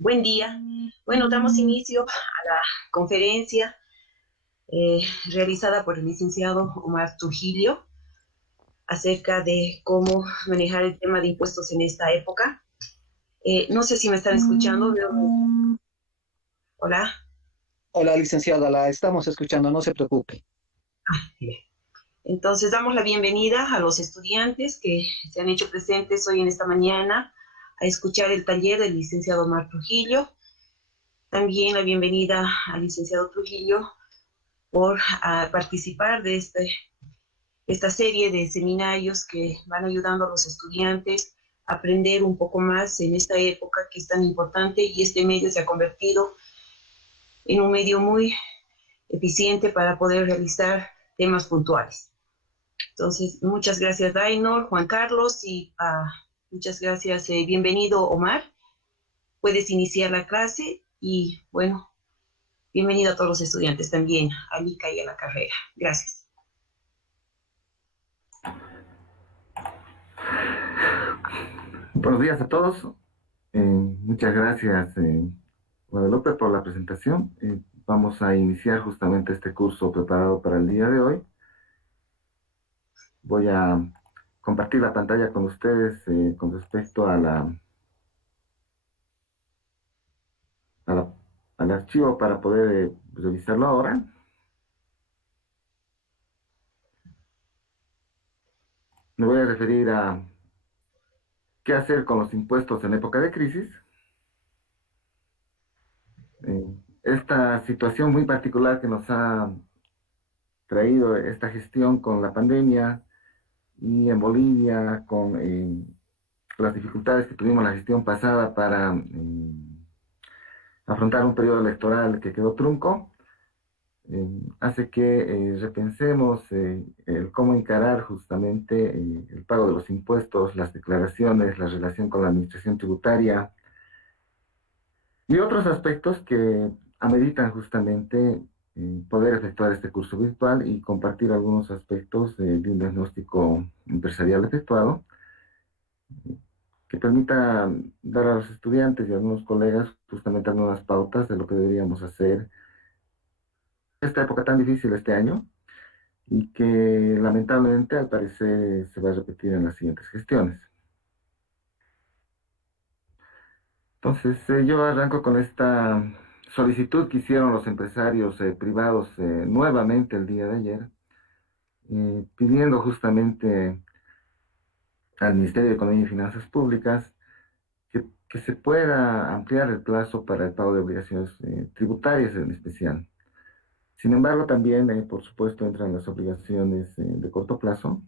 Buen día. Bueno, damos inicio a la conferencia eh, realizada por el licenciado Omar Trujillo acerca de cómo manejar el tema de impuestos en esta época. No sé si me están escuchando. Hola. Hola, licenciada, la estamos escuchando, no se preocupe. Bien. Entonces, damos la bienvenida a los estudiantes que se han hecho presentes hoy en esta mañana a escuchar el taller del licenciado Omar Trujillo. También la bienvenida al licenciado Trujillo por participar de esta serie de seminarios que van ayudando a los estudiantes a aprender un poco más en esta época que es tan importante y este medio se ha convertido en un medio muy eficiente para poder realizar temas puntuales. Entonces, muchas gracias, Dainor, Juan Carlos, y muchas gracias, bienvenido, Omar. Puedes iniciar la clase y, bueno, bienvenido a todos los estudiantes también, a Mica y a la carrera. Gracias. Buenos días a todos. Muchas gracias, Guadalupe, por la presentación. Vamos a iniciar justamente este curso preparado para el día de hoy. Voy a compartir la pantalla con ustedes con respecto a al archivo para poder revisarlo ahora. Me voy a referir a qué hacer con los impuestos en época de crisis. Esta situación muy particular que nos ha traído esta gestión con la pandemia y en Bolivia con las dificultades que tuvimos la gestión pasada para afrontar un periodo electoral que quedó trunco, hace que repensemos el cómo encarar justamente el pago de los impuestos, las declaraciones, la relación con la administración tributaria y otros aspectos que ameritan justamente poder efectuar este curso virtual y compartir algunos aspectos de un diagnóstico empresarial efectuado que permita dar a los estudiantes y a algunos colegas justamente algunas pautas de lo que deberíamos hacer en esta época tan difícil este año y que lamentablemente al parecer se va a repetir en las siguientes gestiones. Entonces yo arranco con esta solicitud que hicieron los empresarios privados nuevamente el día de ayer, pidiendo justamente al Ministerio de Economía y Finanzas Públicas que se pueda ampliar el plazo para el pago de obligaciones tributarias en especial. Sin embargo, también, por supuesto, entran las obligaciones de corto plazo,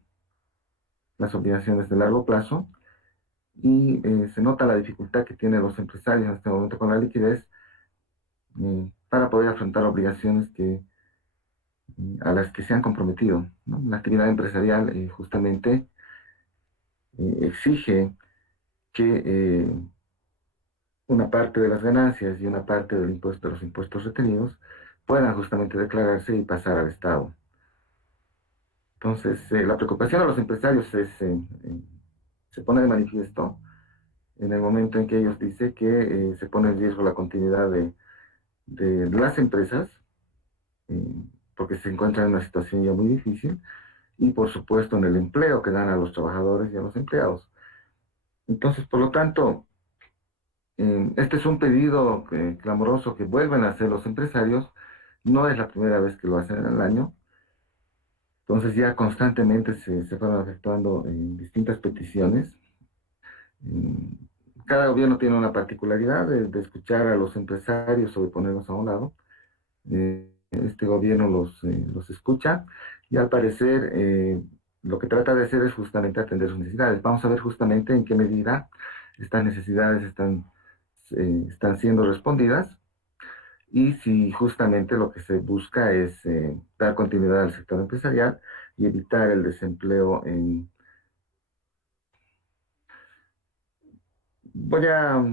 las obligaciones de largo plazo, y se nota la dificultad que tienen los empresarios en este momento con la liquidez para poder afrontar obligaciones a las que se han comprometido, ¿no? La actividad empresarial justamente exige que una parte de las ganancias y una parte del impuesto de los impuestos retenidos puedan justamente declararse y pasar al Estado. Entonces, la preocupación de los empresarios se pone de manifiesto en el momento en que ellos dicen que se pone en riesgo la continuidad de las empresas, eh, porque se encuentran en una situación ya muy difícil, y por supuesto en el empleo que dan a los trabajadores y a los empleados. Entonces, por lo tanto, este es un pedido clamoroso que vuelven a hacer los empresarios, no es la primera vez que lo hacen en el año, entonces ya constantemente se fueron efectuando distintas peticiones. Cada gobierno tiene una particularidad de escuchar a los empresarios o de ponerlos a un lado. Este gobierno los escucha y al parecer lo que trata de hacer es justamente atender sus necesidades. Vamos a ver justamente en qué medida estas necesidades están siendo respondidas y si justamente lo que se busca es dar continuidad al sector empresarial y evitar el desempleo en... Voy a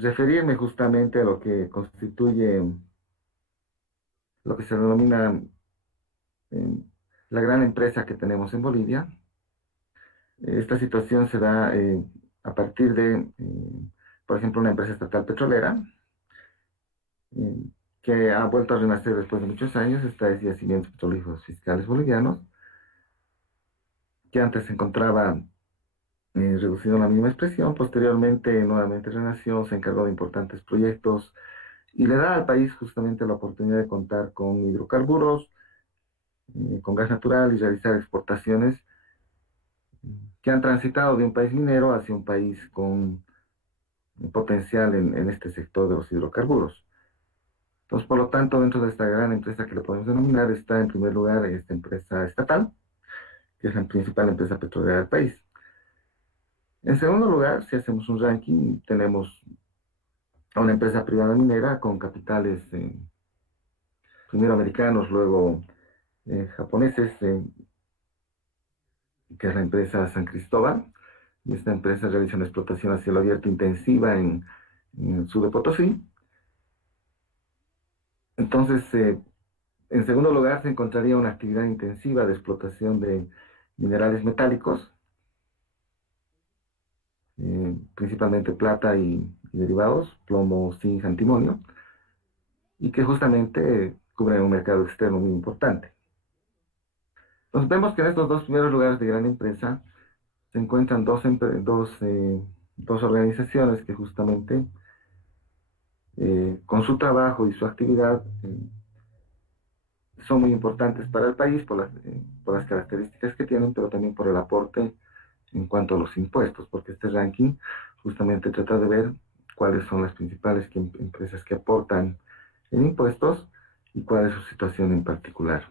referirme justamente a lo que constituye lo que se denomina la gran empresa que tenemos en Bolivia. Esta situación se da a partir de, por ejemplo, una empresa estatal petrolera, eh, que ha vuelto a renacer después de muchos años, está es Yacimientos Petrolíferos Fiscales Bolivianos, que antes se encontraba reducido a la mínima expresión, posteriormente nuevamente renació, se encargó de importantes proyectos y le da al país justamente la oportunidad de contar con hidrocarburos, con gas natural y realizar exportaciones que han transitado de un país minero hacia un país con potencial en este sector de los hidrocarburos. Entonces, por lo tanto, dentro de esta gran empresa que le podemos denominar, está en primer lugar esta empresa estatal, que es la principal empresa petrolera del país. En segundo lugar, si hacemos un ranking, tenemos a una empresa privada minera con capitales primero americanos, luego japoneses, que es la empresa San Cristóbal. Y esta empresa realiza una explotación a cielo abierto intensiva en el sur de Potosí. Entonces, en segundo lugar, se encontraría una actividad intensiva de explotación de minerales metálicos, principalmente plata y derivados, plomo, zinc, antimonio, y que justamente cubren un mercado externo muy importante. Entonces vemos que en estos dos primeros lugares de gran empresa se encuentran dos organizaciones que justamente con su trabajo y su actividad son muy importantes para el país por las características que tienen, pero también por el aporte en cuanto a los impuestos, porque este ranking justamente trata de ver cuáles son las principales empresas que aportan en impuestos y cuál es su situación en particular.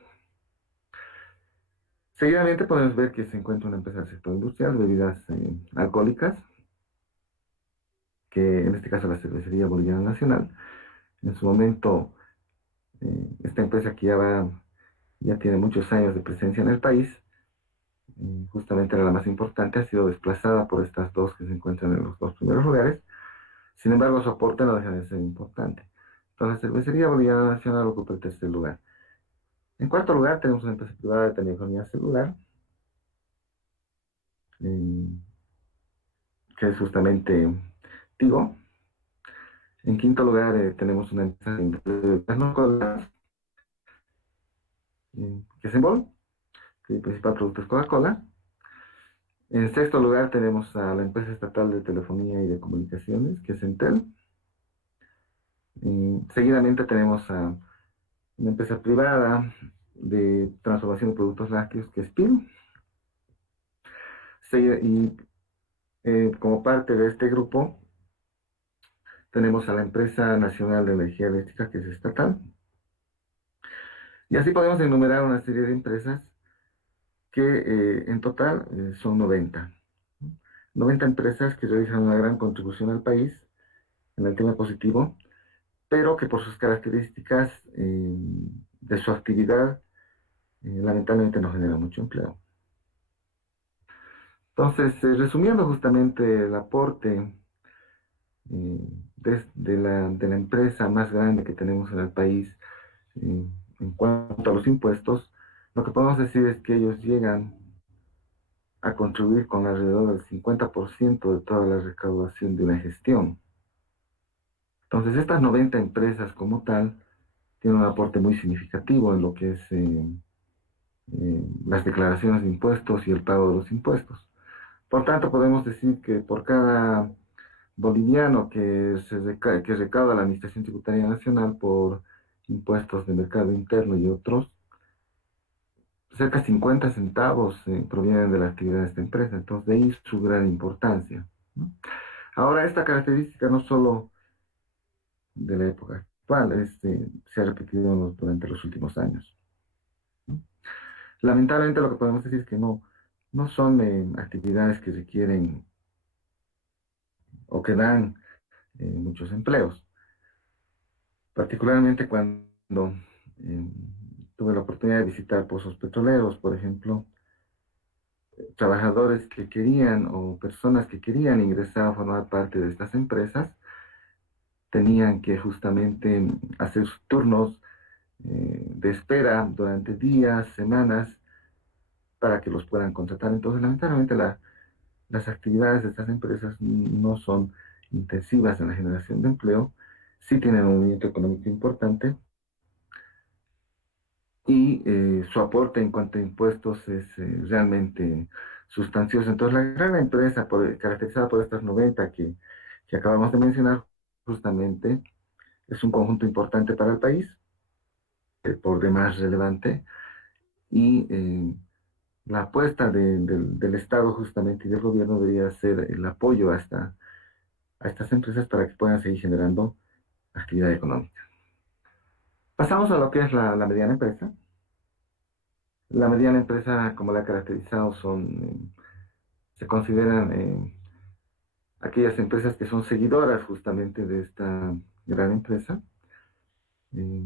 Seguidamente podemos ver que se encuentra una empresa del sector industrial de bebidas alcohólicas, que en este caso la Cervecería Boliviana Nacional. En su momento, esta empresa que ya tiene muchos años de presencia en el país, justamente era la más importante, ha sido desplazada por estas dos que se encuentran en los dos primeros lugares. Sin embargo, su aporte no deja de ser importante. Entonces, la Cervecería Boliviana Nacional ocupa el tercer lugar. En cuarto lugar, tenemos una empresa privada de telefonía celular, que es justamente Tigo. En quinto lugar, tenemos una empresa de Coca-Cola, que es Embol, que el principal producto es Coca-Cola. En sexto lugar, tenemos a la empresa estatal de telefonía y de comunicaciones, que es Entel. Seguidamente tenemos a una empresa privada de transformación de productos lácteos, que es PIM. Y como parte de este grupo, tenemos a la empresa nacional de energía eléctrica, que es estatal. Y así podemos enumerar una serie de empresas que en total son 90. 90 empresas que realizan una gran contribución al país en el tema positivo, pero que por sus características de su actividad, lamentablemente no genera mucho empleo. Entonces, resumiendo justamente el aporte de la empresa más grande que tenemos en el país en cuanto a los impuestos, lo que podemos decir es que ellos llegan a contribuir con alrededor del 50% de toda la recaudación de una gestión. Entonces, estas 90 empresas como tal tienen un aporte muy significativo en lo que es las declaraciones de impuestos y el pago de los impuestos. Por tanto, podemos decir que por cada boliviano que recauda la Administración Tributaria Nacional por impuestos de mercado interno y otros, cerca de 50 centavos provienen de la actividad de esta empresa. Entonces, de ahí su gran importancia, ¿no? Ahora, esta característica no solo de la época actual, se ha repetido durante los últimos años, ¿no? Lamentablemente, lo que podemos decir es que no son actividades que requieren o que dan muchos empleos. Particularmente cuando tuve la oportunidad de visitar pozos petroleros, por ejemplo, trabajadores que querían o personas que querían ingresar a formar parte de estas empresas tenían que justamente hacer sus turnos de espera durante días, semanas, para que los puedan contratar. Entonces, lamentablemente, las actividades de estas empresas no son intensivas en la generación de empleo, sí tienen un movimiento económico importante y su aporte en cuanto a impuestos es realmente sustancioso. Entonces, la gran empresa, caracterizada por estas 90 que acabamos de mencionar, justamente es un conjunto importante para el país, por demás relevante, y la apuesta del Estado justamente y del gobierno debería ser el apoyo a estas empresas para que puedan seguir generando actividad económica. Pasamos a lo que es la mediana empresa. La mediana empresa, como la he caracterizado, se consideran aquellas empresas que son seguidoras justamente de esta gran empresa. Eh,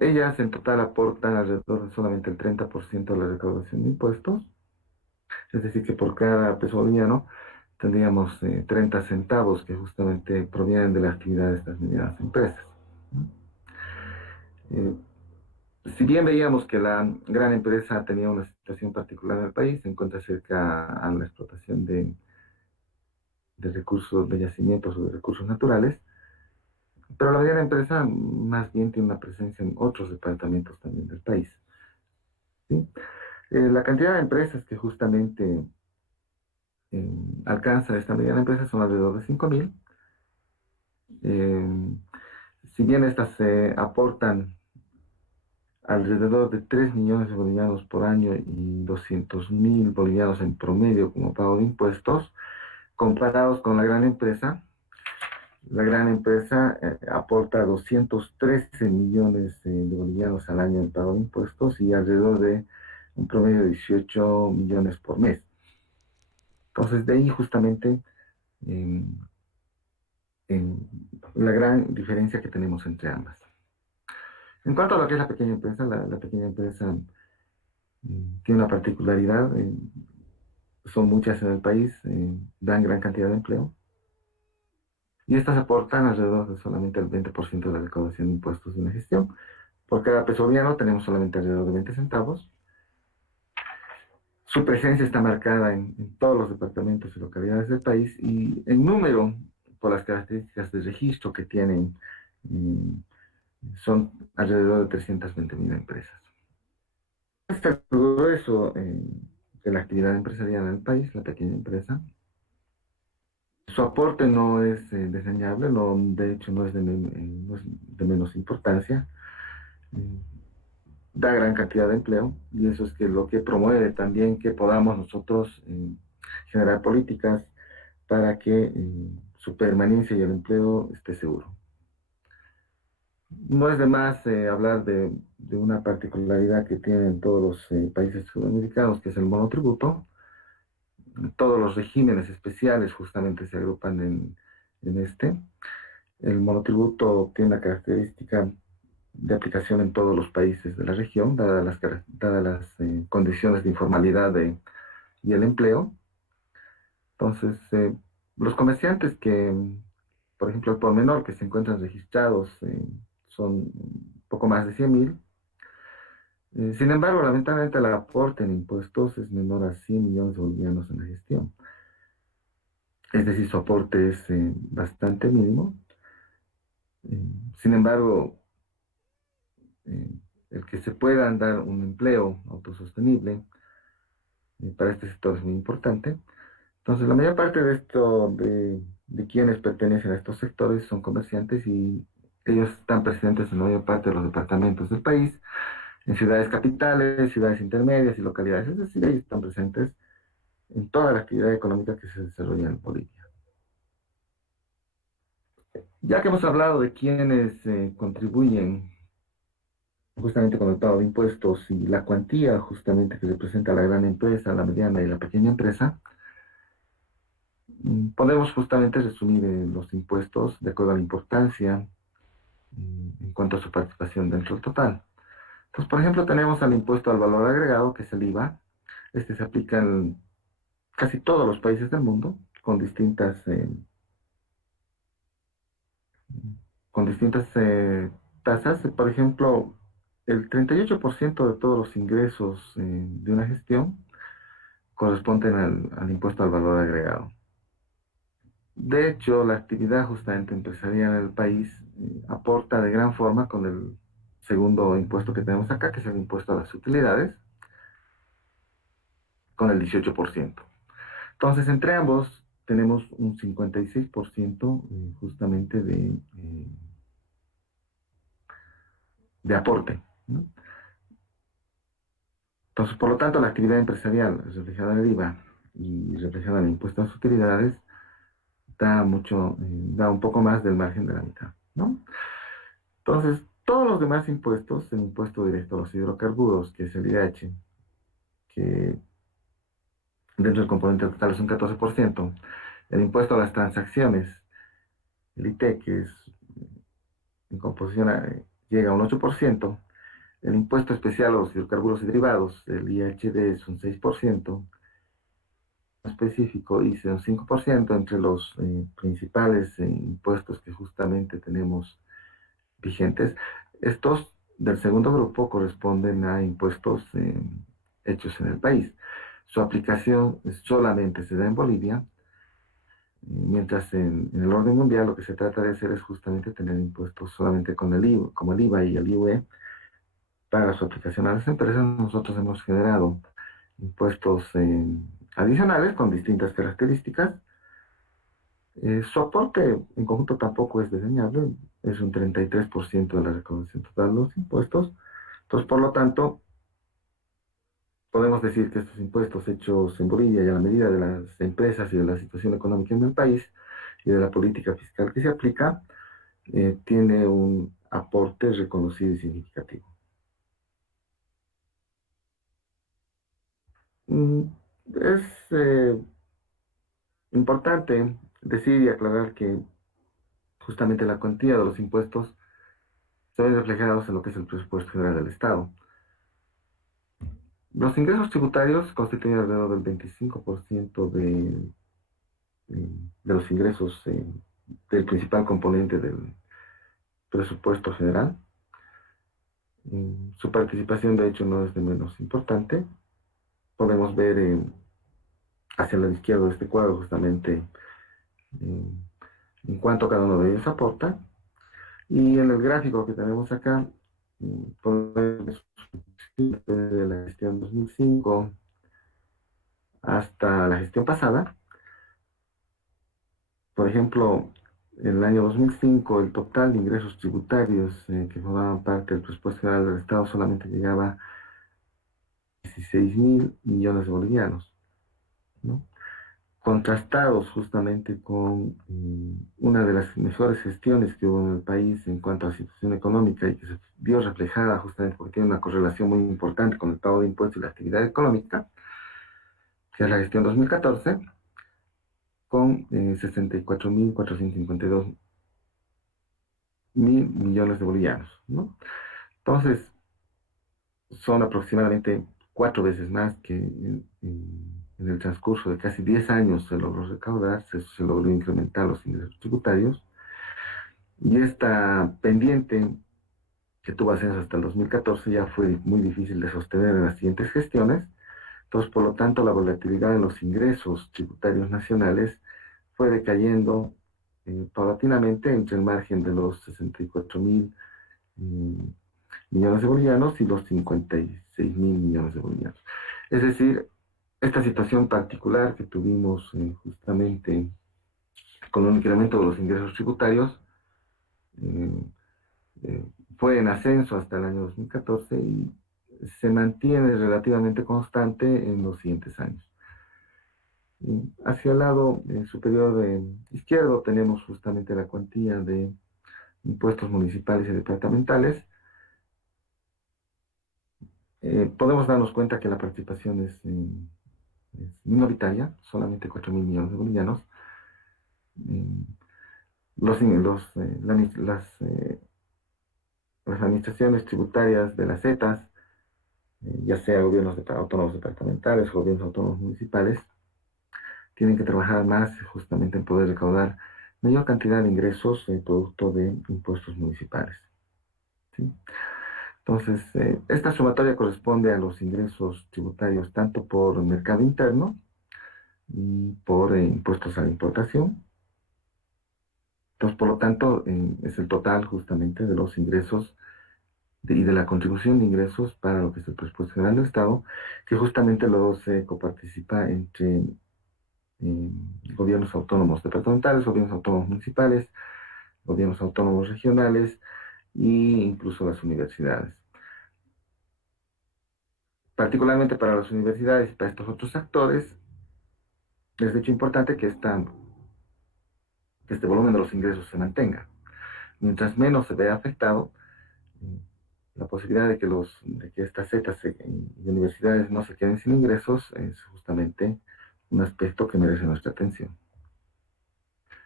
ellas en total aportan alrededor de solamente el 30% de la recaudación de impuestos, es decir, que por cada peso boliviano tendríamos 30 centavos que justamente provienen de la actividad de estas medianas empresas. Eh, si bien veíamos que la gran empresa tenía una situación particular en el país, se encuentra cerca a la explotación de recursos, de yacimientos o de recursos naturales, pero la mediana empresa más bien tiene una presencia en otros departamentos también del país. ¿Sí? La cantidad de empresas que justamente alcanza esta mediana empresa son alrededor de 5.000. Si bien estas aportan alrededor de 3 millones de bolivianos por año y 200.000 bolivianos en promedio como pago de impuestos, comparados con la gran empresa aporta 213 millones de bolivianos al año en pago de impuestos y alrededor de un promedio de 18 millones por mes. Entonces, de ahí justamente eh, la gran diferencia que tenemos entre ambas. En cuanto a lo que es la pequeña empresa, la pequeña empresa tiene una particularidad, son muchas en el país, dan gran cantidad de empleo, y estas aportan alrededor de solamente el 20% de la recaudación de impuestos de una gestión. Por cada peso boliviano tenemos solamente alrededor de 20 centavos. Su presencia está marcada en todos los departamentos y localidades del país, y en número, por las características de registro que tienen, son alrededor de 320.000 empresas. Este es el grueso de la actividad empresarial en el país, la pequeña empresa. Su aporte no es desdeñable, no, de hecho no es de menos importancia. Eh, Da gran cantidad de empleo y eso es que lo que promueve también que podamos nosotros generar políticas para que su permanencia y el empleo esté seguro. No es de más hablar de una particularidad que tienen todos los países sudamericanos, que es el monotributo. Todos los regímenes especiales justamente se agrupan en este. El monotributo tiene una característica de aplicación en todos los países de la región, dadas las condiciones de informalidad y el empleo. Entonces, los comerciantes por ejemplo, el por menor que se encuentran registrados son poco más de 100.000. Sin embargo, lamentablemente el aporte en impuestos es menor a 100 millones de bolivianos en la gestión. Es decir, su aporte es bastante mínimo. Sin embargo, eh, el que se pueda dar un empleo autosostenible para este sector es muy importante. Entonces, la mayor parte de quienes pertenecen a estos sectores son comerciantes y ellos están presentes en la mayor parte de los departamentos del país, en ciudades capitales, ciudades intermedias y localidades. Es decir, ellos están presentes en toda la actividad económica que se desarrolla en Bolivia. Ya que hemos hablado de quienes contribuyen justamente con el pago de impuestos y la cuantía justamente que representa la gran empresa, la mediana y la pequeña empresa, podemos justamente resumir los impuestos de acuerdo a la importancia en cuanto a su participación dentro del total. Entonces, por ejemplo, tenemos al impuesto al valor agregado, que es el IVA. Este se aplica en casi todos los países del mundo, con distintas tasas. Por ejemplo, el 38% de todos los ingresos de una gestión corresponden al impuesto al valor agregado. De hecho, la actividad justamente empresarial en el país aporta de gran forma con el segundo impuesto que tenemos acá, que es el impuesto a las utilidades, con el 18%. Entonces, entre ambos tenemos un 56% justamente de aporte, ¿no? Entonces, por lo tanto, la actividad empresarial reflejada en el IVA y reflejada en el impuesto a las utilidades da un poco más del margen de la mitad, ¿no? Entonces, todos los demás impuestos, el impuesto directo a los hidrocarburos, que es el IH, que dentro del componente total es un 14%, el impuesto a las transacciones, el IT, que es en composición llega a un 8%, el impuesto especial a los hidrocarburos y derivados, el IHD, es un 6%, específico hice un 5% entre los principales impuestos que justamente tenemos vigentes. Estos del segundo grupo corresponden a impuestos hechos en el país. Su aplicación solamente se da en Bolivia, mientras en el orden mundial lo que se trata de hacer es justamente tener impuestos solamente con el IVA, como el IVA y el IUE. Para su aplicación a las empresas, nosotros hemos generado impuestos adicionales con distintas características. Su aporte en conjunto tampoco es desdeñable, es un 33% de la recaudación total de los impuestos. Entonces, por lo tanto, podemos decir que estos impuestos hechos en Bolivia y a la medida de las empresas y de la situación económica en el país y de la política fiscal que se aplica, tiene un aporte reconocido y significativo. Mm, Es importante decir y aclarar que justamente la cuantía de los impuestos se ven reflejados en lo que es el presupuesto general del Estado. Los ingresos tributarios constituyen alrededor del 25% de los ingresos del principal componente del presupuesto general. Su participación, de hecho, no es de menos importante. Podemos ver hacia el lado izquierdo de este cuadro justamente eh, en cuánto cada uno de ellos aporta. Y en el gráfico que tenemos acá, podemos ver de la gestión 2005 hasta la gestión pasada. Por ejemplo, en el año 2005 el total de ingresos tributarios que formaban parte del presupuesto general del Estado solamente llegaba a 16 mil millones de bolivianos, ¿no? Contrastados justamente con una de las mejores gestiones que hubo en el país en cuanto a la situación económica y que se vio reflejada justamente porque tiene una correlación muy importante con el pago de impuestos y la actividad económica, que es la gestión 2014, con 64.452 mil millones de bolivianos, ¿no? Entonces, son aproximadamente 4 veces más que en el transcurso de casi 10 años se logró recaudar, se logró incrementar los ingresos tributarios, y esta pendiente que tuvo ascenso hasta el 2014 ya fue muy difícil de sostener en las siguientes gestiones. Entonces, por lo tanto, la volatilidad en los ingresos tributarios nacionales fue decayendo paulatinamente entre el margen de los 64 mil millones de bolivianos y los 56 mil millones de bolivianos. Es decir, esta situación particular que tuvimos justamente con un incremento de los ingresos tributarios eh, eh, fue en ascenso hasta el año 2014 y se mantiene relativamente constante en los siguientes años. Hacia el lado superior izquierdo tenemos justamente la cuantía de impuestos municipales y departamentales. Podemos darnos cuenta que la participación es minoritaria, solamente 4 mil millones de bolivianos. Eh, las administraciones tributarias de las ETAs, ya sea gobiernos autónomos departamentales, gobiernos autónomos municipales, tienen que trabajar más justamente en poder recaudar mayor cantidad de ingresos producto de impuestos municipales, ¿sí? Entonces, esta sumatoria corresponde a los ingresos tributarios tanto por mercado interno y por impuestos a la importación. Entonces, por lo tanto, es el total justamente de los ingresos y de la contribución de ingresos para lo que es el presupuesto general del Estado, que justamente luego se coparticipa entre gobiernos autónomos departamentales, gobiernos autónomos municipales, gobiernos autónomos regionales e incluso las universidades. Particularmente para las universidades y para estos otros actores, es de hecho importante que este volumen de los ingresos se mantenga. Mientras menos se vea afectado, la posibilidad de que estas setas y universidades no se queden sin ingresos es justamente un aspecto que merece nuestra atención.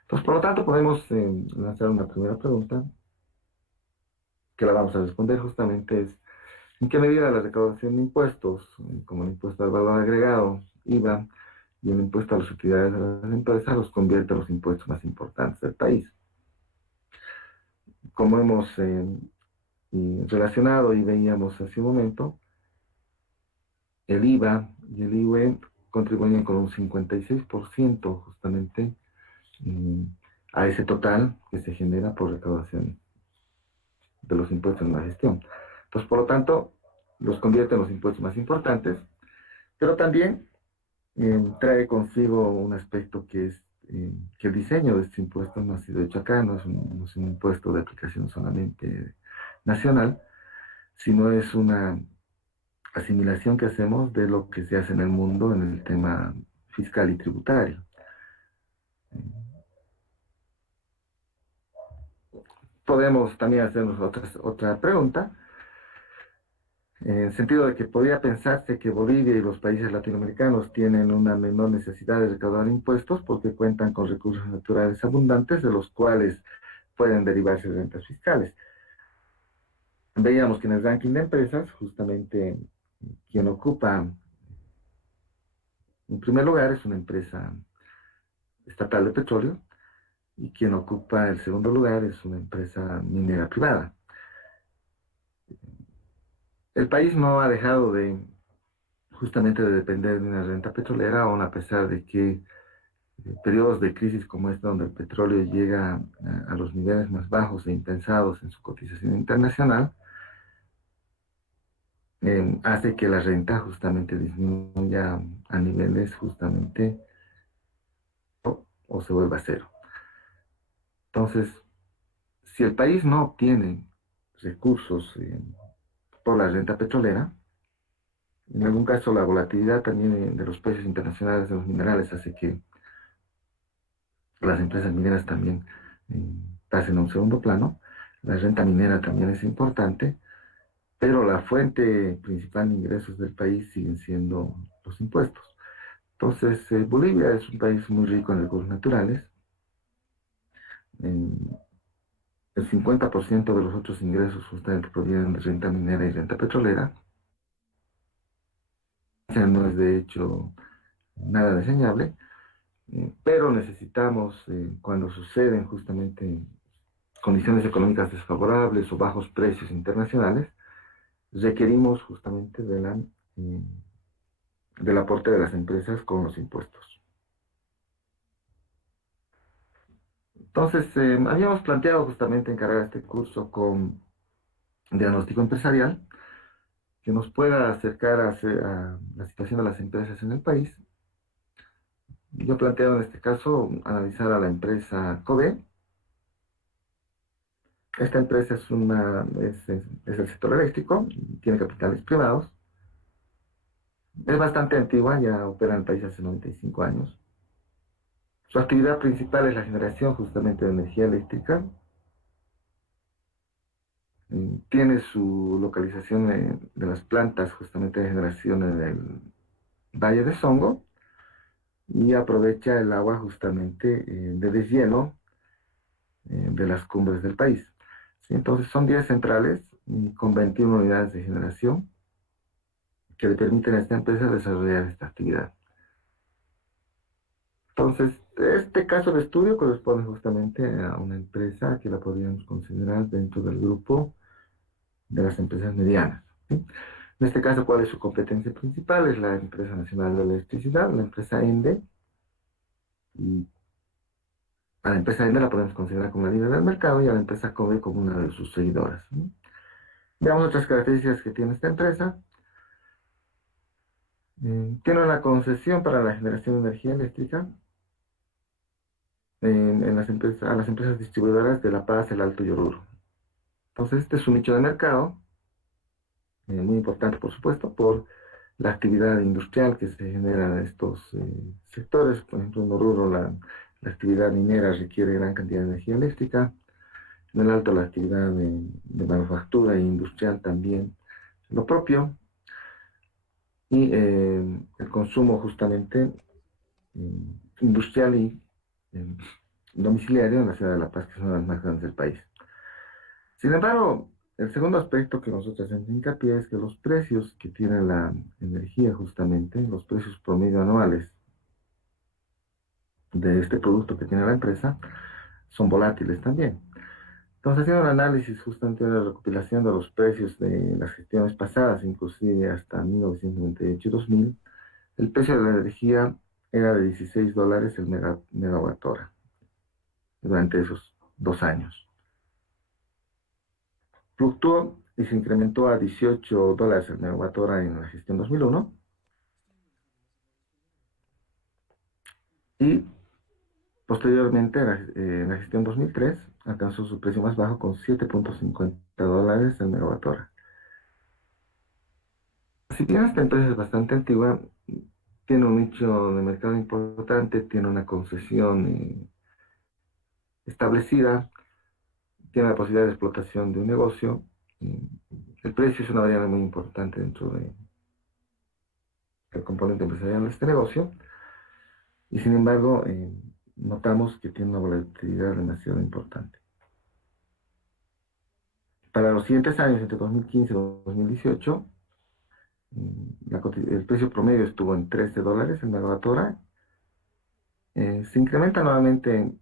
Entonces, por lo tanto, podemos lanzar una primera pregunta, que la vamos a responder justamente es, ¿en qué medida la recaudación de impuestos, como el impuesto al valor agregado, IVA, y el impuesto a las utilidades de las empresas, los convierte en los impuestos más importantes del país? Como hemos relacionado y veíamos hace un momento, el IVA y el IUE contribuyen con un 56% justamente a ese total que se genera por recaudación de los impuestos en la gestión. Entonces, por lo tanto, los convierte en los impuestos más importantes, pero también trae consigo un aspecto que es que el diseño de este impuesto no ha sido hecho acá, no es un impuesto de aplicación solamente nacional, sino es una asimilación que hacemos de lo que se hace en el mundo en el tema fiscal y tributario. Podemos también hacernos otra pregunta, en el sentido de que podría pensarse que Bolivia y los países latinoamericanos tienen una menor necesidad de recaudar impuestos porque cuentan con recursos naturales abundantes de los cuales pueden derivarse rentas fiscales. Veíamos que en el ranking de empresas, justamente quien ocupa en primer lugar es una empresa estatal de petróleo y quien ocupa el segundo lugar es una empresa minera privada. El país no ha dejado justamente de depender de una renta petrolera, aún a pesar de que periodos de crisis como este, donde el petróleo llega a los niveles más bajos e impensados en su cotización internacional, hace que la renta justamente disminuya a niveles justamente o se vuelva cero. Entonces, si el país no obtiene recursos por la renta petrolera, en algún caso la volatilidad también de los precios internacionales de los minerales hace que las empresas mineras también pasen a un segundo plano. La renta minera también es importante, pero la fuente principal de ingresos del país siguen siendo los impuestos. Entonces, Bolivia es un país muy rico en recursos naturales. El 50% de los otros ingresos justamente provienen de renta minera y renta petrolera. O sea, no es de hecho nada reseñable, pero necesitamos, cuando suceden justamente condiciones económicas desfavorables o bajos precios internacionales, requerimos justamente del aporte de las empresas con los impuestos. Entonces, habíamos planteado justamente encargar este curso con diagnóstico empresarial, que nos pueda acercar a la situación de las empresas en el país. Yo planteo en este caso analizar a la empresa COBE. Esta empresa es el sector eléctrico, tiene capitales privados. Es bastante antigua, ya opera en el país hace 95 años. Su actividad principal es la generación justamente de energía eléctrica. Tiene su localización de las plantas justamente de generación en el Valle de Songo y aprovecha el agua justamente de deshielo de las cumbres del país. ¿Sí? Entonces son 10 centrales con 21 unidades de generación que le permiten a esta empresa desarrollar esta actividad. Entonces, este caso de estudio corresponde justamente a una empresa que la podríamos considerar dentro del grupo de las empresas medianas. ¿Sí? En este caso, ¿cuál es su competencia principal? Es la Empresa Nacional de Electricidad, la empresa ENDE, y A la empresa Ende la podemos considerar como la líder del mercado y a la empresa Cobre como una de sus seguidoras, ¿no? Veamos otras características que tiene esta empresa. Tiene una concesión para la generación de energía eléctrica en las a las empresas distribuidoras de La Paz, El Alto y Oruro. Entonces, este es un nicho de mercado muy importante, por supuesto, por la actividad industrial que se genera en estos sectores. Por ejemplo, en Oruro la actividad minera requiere gran cantidad de energía eléctrica. En el Alto la actividad de manufactura e industrial también lo propio. Y el consumo justamente industrial y eh, domiciliario en la ciudad de La Paz, que son las más grandes del país. Sin embargo, el segundo aspecto que nosotros hacemos hincapié es que los precios que tiene la energía justamente, los precios promedio anuales de este producto que tiene la empresa, son volátiles también. Entonces, haciendo un análisis justamente de la recopilación de los precios de las gestiones pasadas, inclusive hasta 1998 y 2000, el precio de la energía era de $16 el megawatt hora durante esos 2 años. Fluctuó y se incrementó a $18 el megawatt hora en la gestión 2001 y posteriormente en la gestión 2003 alcanzó su precio más bajo con $7.50 el megawatt hora. Si bien esta empresa es bastante antigua, tiene un nicho de mercado importante, tiene una concesión establecida, tiene la posibilidad de explotación de un negocio. El precio es una variable muy importante dentro del componente empresarial de este negocio. Y sin embargo, notamos que tiene una volatilidad demasiado importante. Para los siguientes años, entre 2015 y 2018, el precio promedio estuvo en $13 el megawatt hora. Se incrementa nuevamente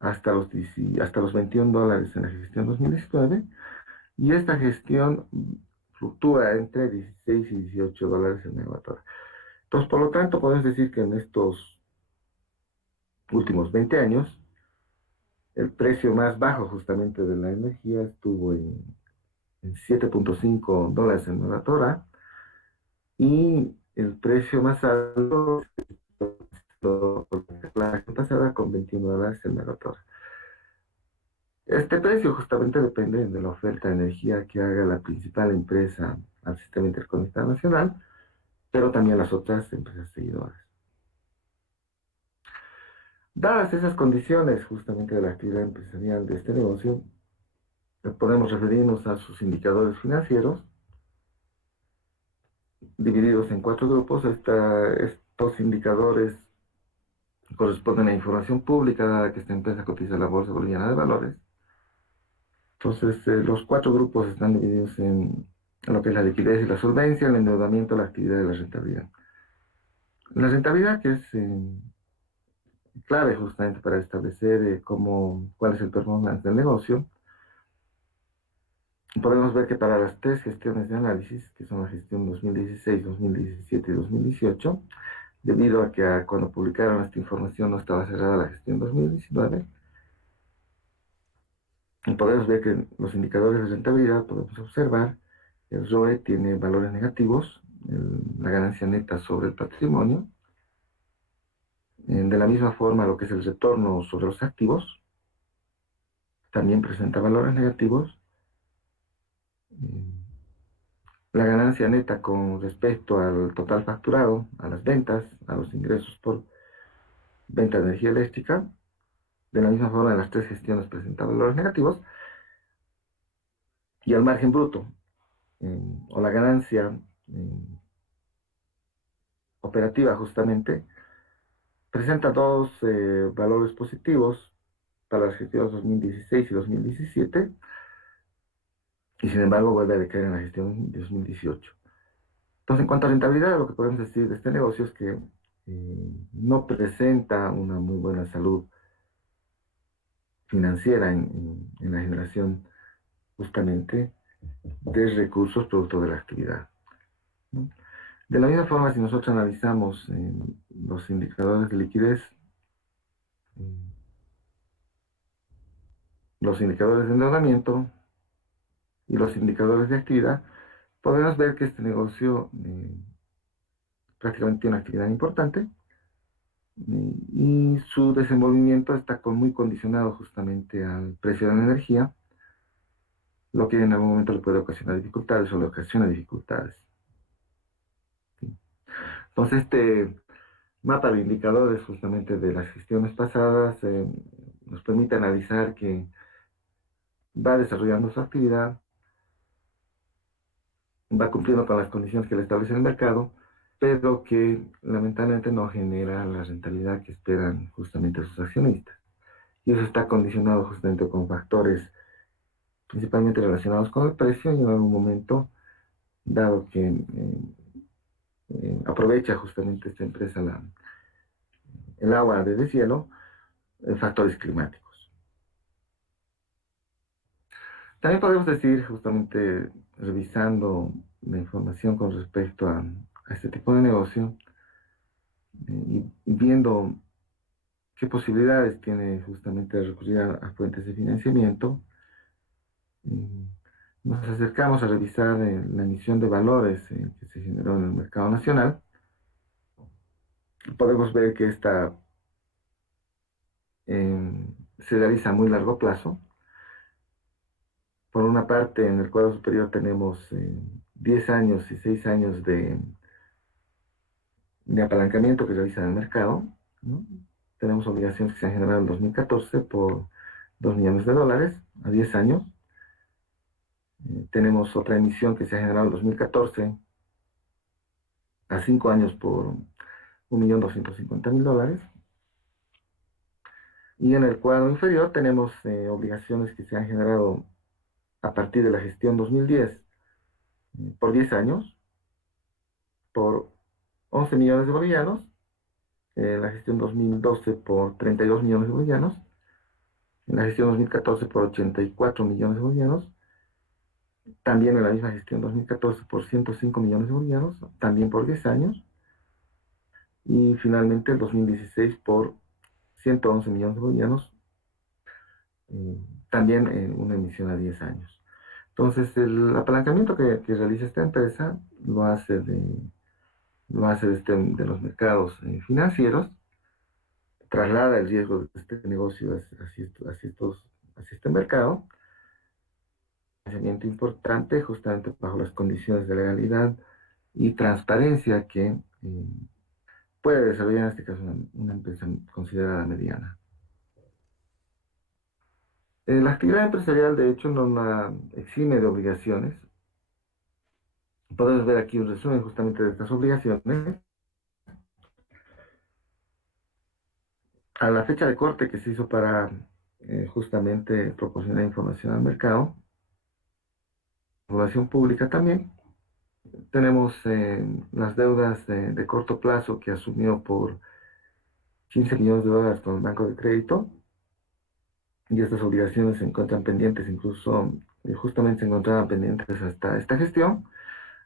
hasta los $21 en la gestión 2019 y esta gestión fluctúa entre 16 y $18 el megawatt hora. Entonces, por lo tanto, podemos decir que en estos últimos 20 años, el precio más bajo justamente de la energía estuvo en $7.5 el megawatt hora y el precio más alto la año pasada con $21 el megawatt hora. Este precio justamente depende de la oferta de energía que haga la principal empresa al sistema interconectado nacional, pero también las otras empresas seguidoras. Dadas esas condiciones justamente de la actividad empresarial de este negocio, podemos referirnos a sus indicadores financieros, divididos en 4 grupos. Estos indicadores corresponden a información pública, dada que esta empresa cotiza en la Bolsa Boliviana de Valores. Entonces, los 4 grupos están divididos en lo que es la liquidez y la solvencia, el endeudamiento, la actividad y la rentabilidad. La rentabilidad, que es clave justamente para establecer cuál es el performance del negocio, podemos ver que para las 3 gestiones de análisis, que son la gestión 2016, 2017 y 2018, debido a que cuando publicaron esta información no estaba cerrada la gestión 2019, y podemos ver que los indicadores de rentabilidad podemos observar que el ROE tiene valores negativos, la ganancia neta sobre el patrimonio. De la misma forma, lo que es el retorno sobre los activos también presenta valores negativos. La ganancia neta con respecto al total facturado, a las ventas, a los ingresos por venta de energía eléctrica, de la misma forma, las 3 gestiones presentan valores negativos. Y al margen bruto, o la ganancia operativa justamente, presenta 2 valores positivos para las gestiones 2016 y 2017, y sin embargo vuelve a decaer en la gestión de 2018. Entonces, en cuanto a rentabilidad, lo que podemos decir de este negocio es que no presenta una muy buena salud financiera en la generación justamente de recursos producto de la actividad, ¿no? De la misma forma, si nosotros analizamos los indicadores de liquidez, los indicadores de endeudamiento y los indicadores de actividad, podemos ver que este negocio prácticamente tiene una actividad importante y su desenvolvimiento está muy condicionado justamente al precio de la energía, lo que en algún momento le puede ocasionar dificultades o le ocasiona dificultades. Entonces, este mapa de indicadores justamente de las gestiones pasadas nos permite analizar que va desarrollando su actividad, va cumpliendo con las condiciones que le establece el mercado, pero que lamentablemente no genera la rentabilidad que esperan justamente sus accionistas. Y eso está condicionado justamente con factores principalmente relacionados con el precio, y en algún momento, dado que aprovecha justamente esta empresa el agua de deshielo, factores climáticos. También podemos decir, justamente revisando la información con respecto a este tipo de negocio, y viendo qué posibilidades tiene justamente de recurrir a fuentes de financiamiento, nos acercamos a revisar la emisión de valores que se generó en el mercado nacional. Podemos ver que esta se realiza a muy largo plazo. Por una parte, en el cuadro superior tenemos 10 años y 6 años de apalancamiento que realiza el mercado, ¿no? Tenemos obligaciones que se han generado en 2014 por $2 millones a 10 años. Tenemos otra emisión que se ha generado en 2014 a 5 años por $1.250.000. Y en el cuadro inferior tenemos obligaciones que se han generado a partir de la gestión 2010 por 10 años por 11 millones de bolivianos, la gestión 2012 por 32 millones de bolivianos, en la gestión 2014 por 84 millones de bolivianos, también en la misma gestión 2014 por 105 millones de bolivianos, también por 10 años, y finalmente el 2016 por 111 millones de bolivianos, también en una emisión a 10 años. Entonces, el apalancamiento que realiza esta empresa lo hace de los mercados financieros, traslada el riesgo de este negocio hacia este mercado, financiamiento importante justamente bajo las condiciones de legalidad y transparencia que puede desarrollar en este caso una empresa considerada mediana. La actividad empresarial, de hecho, no la exime de obligaciones. Podemos ver aquí un resumen justamente de estas obligaciones. A la fecha de corte que se hizo para justamente proporcionar información al mercado, información pública también, tenemos las deudas de corto plazo que asumió por $15 millones con el Banco de Crédito, y estas obligaciones se encuentran pendientes, incluso justamente se encontraban pendientes hasta esta gestión,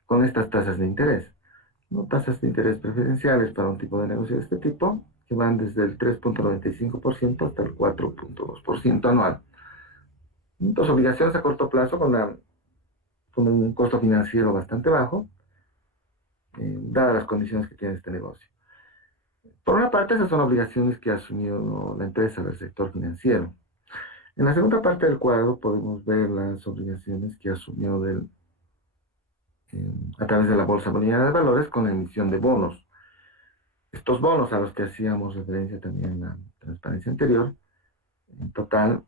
con estas tasas de interés, ¿no? Tasas de interés preferenciales para un tipo de negocio de este tipo, que van desde el 3.95% hasta el 4.2% anual. Entonces, obligaciones a corto plazo con un costo financiero bastante bajo, dadas las condiciones que tiene este negocio. Por una parte, esas son obligaciones que ha asumido la empresa del sector financiero. En la segunda parte del cuadro podemos ver las obligaciones que asumió a través de la Bolsa Boliviana de Valores con la emisión de bonos. Estos bonos, a los que hacíamos referencia también en la transparencia anterior, en total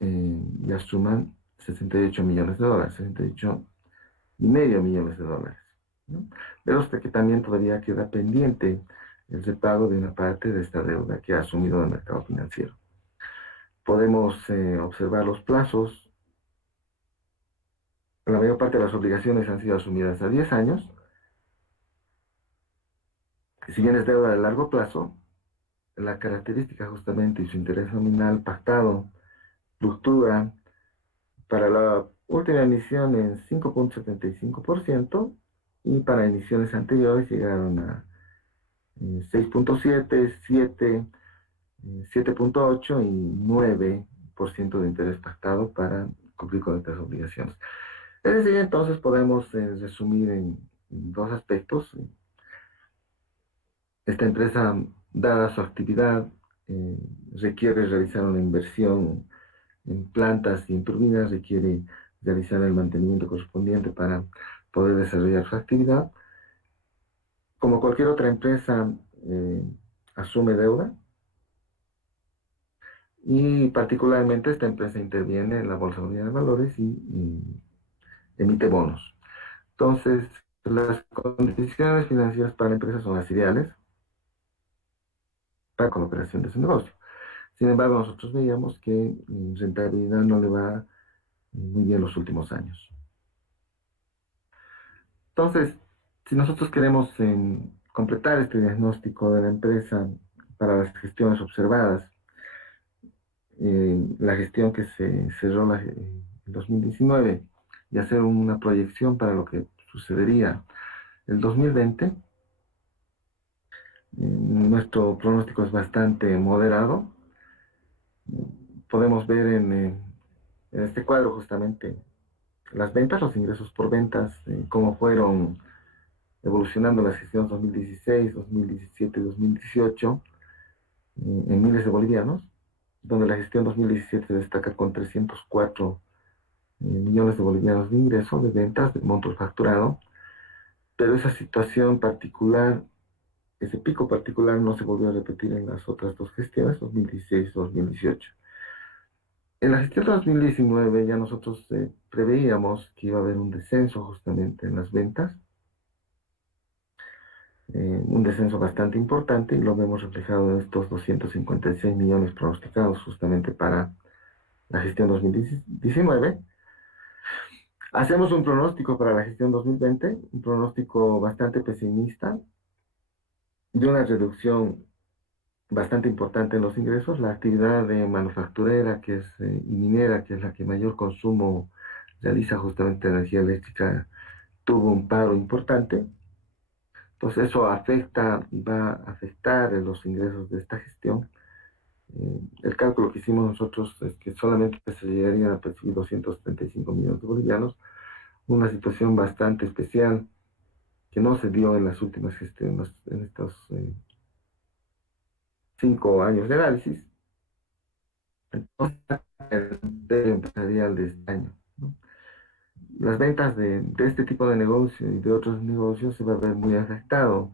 ya suman $68 millones, $68,5 millones, ¿no? Pero usted que también todavía queda pendiente el repago de una parte de esta deuda que ha asumido el mercado financiero. Podemos observar los plazos. La mayor parte de las obligaciones han sido asumidas a 10 años. Si bien es deuda de largo plazo, la característica justamente y su interés nominal pactado fluctúa para la última emisión en 5.75%, y para emisiones anteriores llegaron a 6.7, 7, 7.8 y 9 por ciento de interés pactado para cumplir con estas obligaciones. Es decir, entonces podemos resumir en dos aspectos. Esta empresa, dada su actividad, eh, requiere realizar una inversión en plantas y en turbinas, requiere realizar el mantenimiento correspondiente para poder desarrollar su actividad. Como cualquier otra empresa, asume deuda y particularmente esta empresa interviene en la Bolsa de Valores y emite bonos. Entonces, las condiciones financieras para la empresa son las ideales para con la operación de ese negocio. Sin embargo, nosotros veíamos que rentabilidad no le va muy bien los últimos años. Entonces, si nosotros queremos completar este diagnóstico de la empresa para las gestiones observadas, la gestión que se cerró en 2019 y hacer una proyección para lo que sucedería el 2020, nuestro pronóstico es bastante moderado. Podemos ver en este cuadro justamente las ventas, los ingresos por ventas, cómo fueron evolucionando las gestiones 2016, 2017, 2018, en miles de bolivianos, donde la gestión 2017 destaca con 304 millones de bolivianos de ingresos, de ventas, de montos facturado, pero esa situación particular, ese pico particular no se volvió a repetir en las otras dos gestiones, 2016 y 2018. En la gestión 2019 ya nosotros preveíamos que iba a haber un descenso justamente en las ventas, un descenso bastante importante y lo vemos reflejado en estos 256 millones pronosticados justamente para la gestión 2019. Hacemos un pronóstico para la gestión 2020, un pronóstico bastante pesimista, de una reducción bastante importante en los ingresos. La actividad de manufacturera y minera, que es la que mayor consumo realiza justamente energía eléctrica, tuvo un paro importante. Entonces eso afecta y va a afectar los ingresos de esta gestión. El cálculo que hicimos nosotros es que solamente se llegarían a percibir 235 millones de bolivianos, una situación bastante especial que no se dio en las últimas gestiones, en estos 5 años de análisis. Entonces, el empresarial de este año, ¿no? Las ventas de este tipo de negocio y de otros negocios se va a ver muy afectado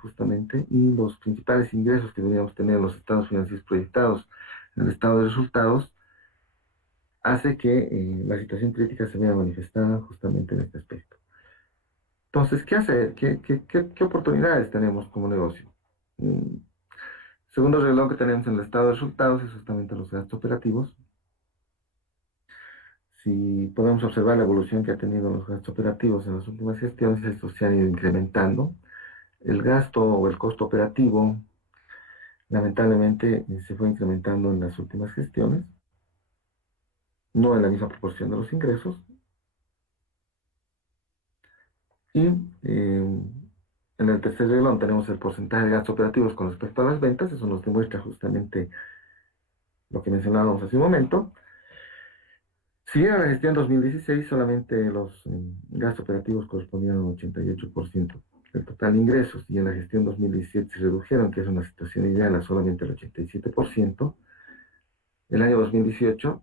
justamente, y los principales ingresos que deberíamos tener en los estados financieros proyectados en el estado de resultados hace que la situación crítica se vea manifestada justamente en este aspecto. Entonces, ¿qué hacer? ¿Qué oportunidades tenemos como negocio? Segundo reloj que tenemos en el estado de resultados es justamente los gastos operativos. Si podemos observar la evolución que ha tenido los gastos operativos en las últimas gestiones, estos se han ido incrementando. El gasto o el costo operativo, lamentablemente, se fue incrementando en las últimas gestiones, no en la misma proporción de los ingresos. Y en el tercer renglón tenemos el porcentaje de gastos operativos con respecto a las ventas. Eso nos demuestra justamente lo que mencionábamos hace un momento. Si bien en la gestión 2016 solamente los gastos operativos correspondían a un 88% del total de ingresos, y en la gestión 2017 se redujeron, que es una situación ideal, a solamente el 87%, el año 2018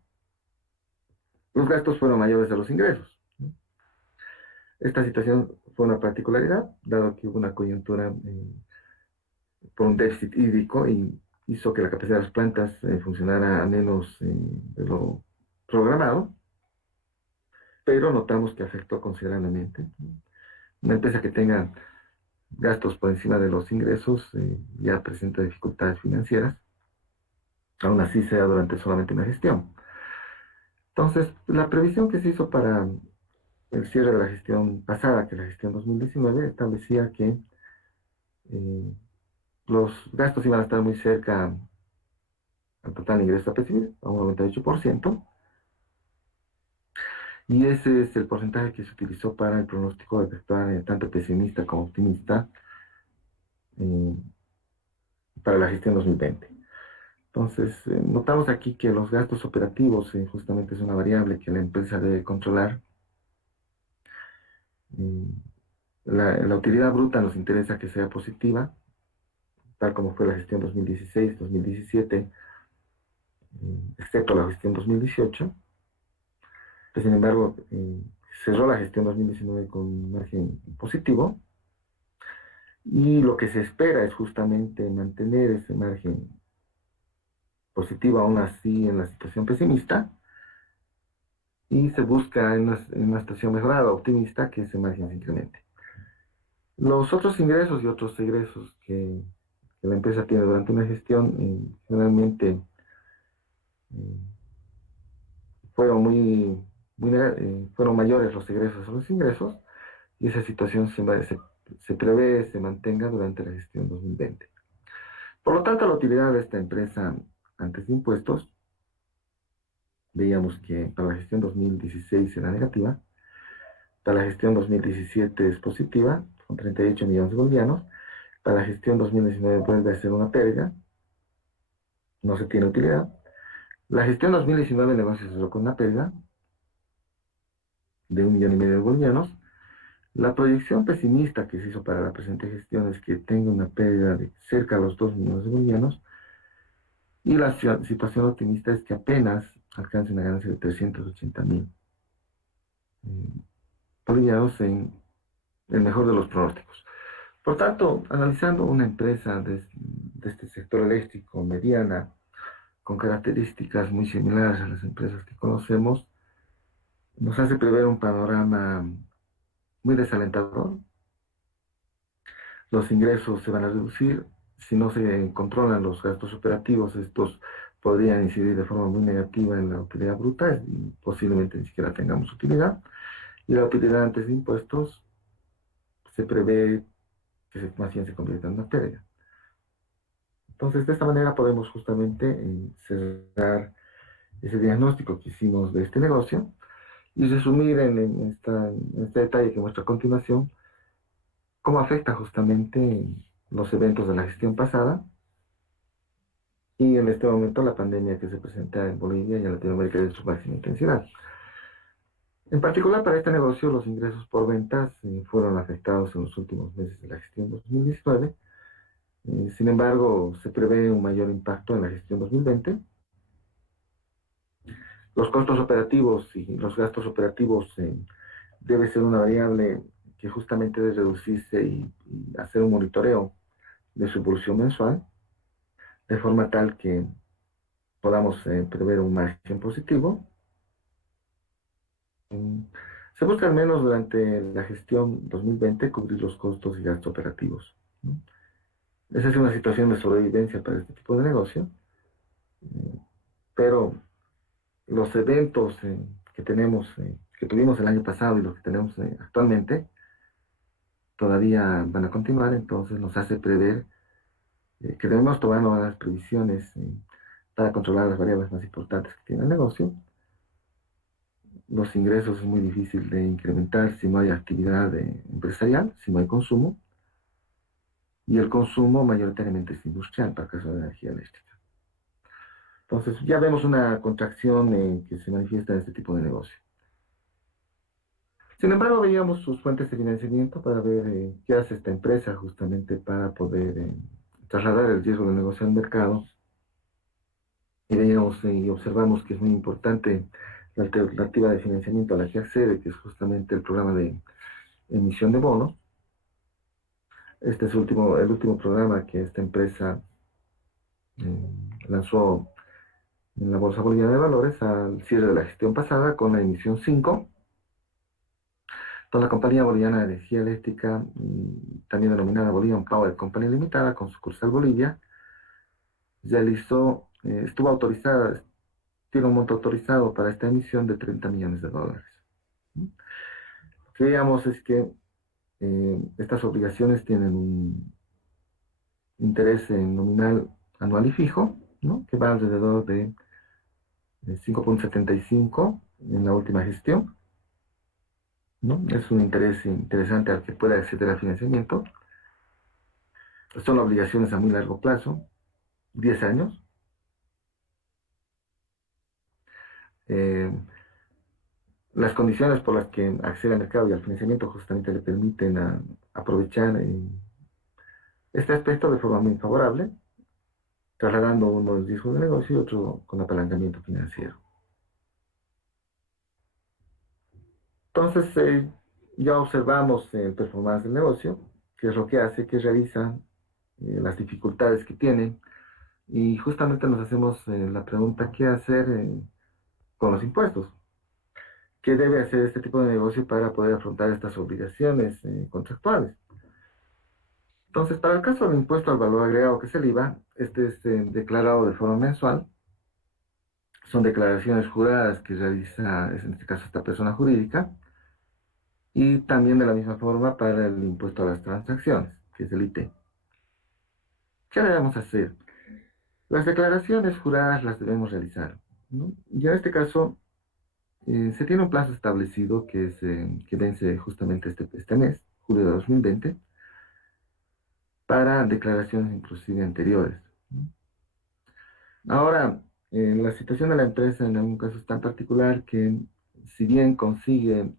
los gastos fueron mayores a los ingresos, ¿no? Esta situación fue una particularidad, dado que hubo una coyuntura por un déficit hídrico y hizo que la capacidad de las plantas funcionara a menos de lo programado, pero notamos que afectó considerablemente. Una empresa que tenga gastos por encima de los ingresos ya presenta dificultades financieras, aún así sea durante solamente una gestión. Entonces, la previsión que se hizo para el cierre de la gestión pasada, que es la gestión 2019, establecía que los gastos iban a estar muy cerca al total ingreso a percibir, a un 98%, y ese es el porcentaje que se utilizó para el pronóstico de efectuar tanto pesimista como optimista para la gestión 2020. Entonces, notamos aquí que los gastos operativos justamente es una variable que la empresa debe controlar. Eh, la utilidad bruta nos interesa que sea positiva, tal como fue la gestión 2016-2017, excepto la gestión 2018. Pues, sin embargo, cerró la gestión 2019 con un margen positivo y lo que se espera es justamente mantener ese margen positivo aún así en la situación pesimista y se busca en una situación mejorada, optimista, que ese margen se incremente. Los otros ingresos y otros egresos que la empresa tiene durante una gestión generalmente eh, fueron fueron mayores los egresos a los ingresos y esa situación se prevé se mantenga durante la gestión 2020. Por lo tanto, la utilidad de esta empresa antes de impuestos, veíamos que para la gestión 2016 era negativa, para la gestión 2017 es positiva, con 38 millones de bolivianos, para la gestión 2019 vuelve a ser una pérdida, no se tiene utilidad. La gestión 2019 el negocio se cerró con una pérdida de 1,5 millones de bolivianos. La proyección pesimista que se hizo para la presente gestión es que tenga una pérdida de cerca de los 2 millones de bolivianos y la situación optimista es que apenas alcance una ganancia de 380.000 bolivianos en el mejor de los pronósticos. Por tanto, analizando una empresa de este sector eléctrico mediana, con características muy similares a las empresas que conocemos, nos hace prever un panorama muy desalentador. Los ingresos se van a reducir. Si no se controlan los gastos operativos, estos podrían incidir de forma muy negativa en la utilidad bruta y posiblemente ni siquiera tengamos utilidad. Y la utilidad antes de impuestos se prevé que más bien se convierta en una pérdida. Entonces, de esta manera podemos justamente cerrar ese diagnóstico que hicimos de este negocio y resumir en este detalle que muestra a continuación cómo afecta justamente los eventos de la gestión pasada y en este momento la pandemia que se presenta en Bolivia y en Latinoamérica de su máxima intensidad. En particular para este negocio los ingresos por ventas fueron afectados en los últimos meses de la gestión 2019. Sin embargo, se prevé un mayor impacto en la gestión 2020. Los costos operativos y los gastos operativos debe ser una variable que justamente debe reducirse y hacer un monitoreo de su evolución mensual, de forma tal que podamos prever un margen positivo. Se busca al menos durante la gestión 2020 cubrir los costos y gastos operativos, ¿no? Esa es una situación de sobrevivencia para este tipo de negocio, pero los eventos que tuvimos el año pasado y los que tenemos actualmente, todavía van a continuar, entonces nos hace prever que debemos tomar nuevas previsiones para controlar las variables más importantes que tiene el negocio. Los ingresos es muy difícil de incrementar si no hay actividad empresarial, si no hay consumo, y el consumo mayoritariamente es industrial para el caso de la energía eléctrica. Entonces ya vemos una contracción que se manifiesta en este tipo de negocio. Sin embargo, veíamos sus fuentes de financiamiento para ver qué hace esta empresa justamente para poder trasladar el riesgo del negocio al mercado. Y veíamos y observamos que es muy importante la alternativa de financiamiento a la que accede, que es justamente el programa de emisión de bonos. Este es el último programa que esta empresa lanzó en la Bolsa Boliviana de Valores al cierre de la gestión pasada con la emisión 5. Entonces, la compañía boliviana de energía eléctrica, también denominada Bolivian Power Company Limitada, con sucursal Bolivia, estuvo autorizada, tiene un monto autorizado para esta emisión de 30 millones de dólares. Lo que veíamos es que estas obligaciones tienen un interés nominal anual y fijo, ¿no?, que va alrededor de 5,75 en la última gestión, ¿no? Es un interés interesante al que pueda acceder al financiamiento. Son obligaciones a muy largo plazo, 10 años. Eh, las condiciones por las que accede al mercado y al financiamiento justamente le permiten aprovechar este aspecto de forma muy favorable, trasladando uno los riesgos de negocio y otro con apalancamiento financiero. Entonces, ya observamos el performance del negocio, qué es lo que hace, qué realiza, las dificultades que tiene, y justamente nos hacemos la pregunta, ¿qué hacer con los impuestos? ¿Qué debe hacer este tipo de negocio para poder afrontar estas obligaciones contractuales? Entonces, para el caso del impuesto al valor agregado, que es el IVA, este es declarado de forma mensual. Son declaraciones juradas que realiza, en este caso, esta persona jurídica, y también de la misma forma para el impuesto a las transacciones, que es el IT. ¿Qué debemos hacer? Las declaraciones juradas las debemos realizar, ¿no? Y en este caso, se tiene un plazo establecido que vence justamente este mes, julio de 2020, para declaraciones inclusive anteriores, ¿no? Ahora, la situación de la empresa en algún caso es tan particular que si bien consigue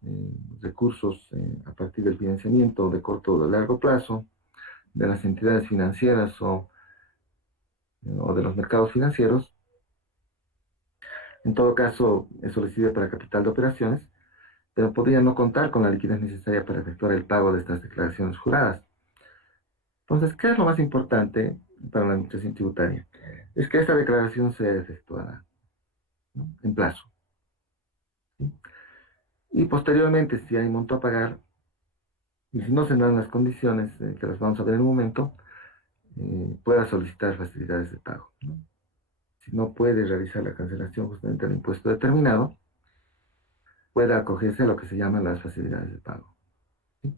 recursos a partir del financiamiento de corto o de largo plazo de las entidades financieras o de los mercados financieros, en todo caso eso le sirve para capital de operaciones, pero podría no contar con la liquidez necesaria para efectuar el pago de estas declaraciones juradas. Entonces, ¿qué es lo más importante para la administración tributaria? Es que esta declaración sea efectuada, ¿no?, en plazo, ¿sí? Y posteriormente, si hay monto a pagar, y si no se dan las condiciones, que las vamos a ver en un momento, pueda solicitar facilidades de pago, ¿no? Si no puede realizar la cancelación justamente del impuesto determinado, pueda acogerse a lo que se llaman las facilidades de pago, ¿sí?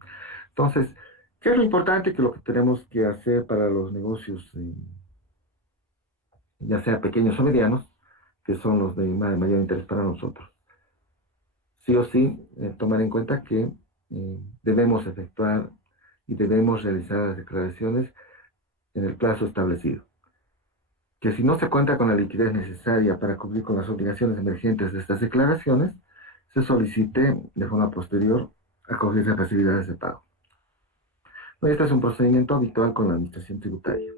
Entonces, ¿qué es lo importante que lo que tenemos que hacer para los negocios, ya sea pequeños o medianos, que son los de mayor interés para nosotros? Sí o sí, tomar en cuenta que debemos efectuar y debemos realizar las declaraciones en el plazo establecido. Que si no se cuenta con la liquidez necesaria para cumplir con las obligaciones emergentes de estas declaraciones, se solicite de forma posterior acogerse a facilidades de pago. Este es un procedimiento habitual con la administración tributaria.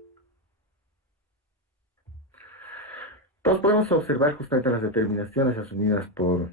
Entonces podemos observar justamente las determinaciones asumidas por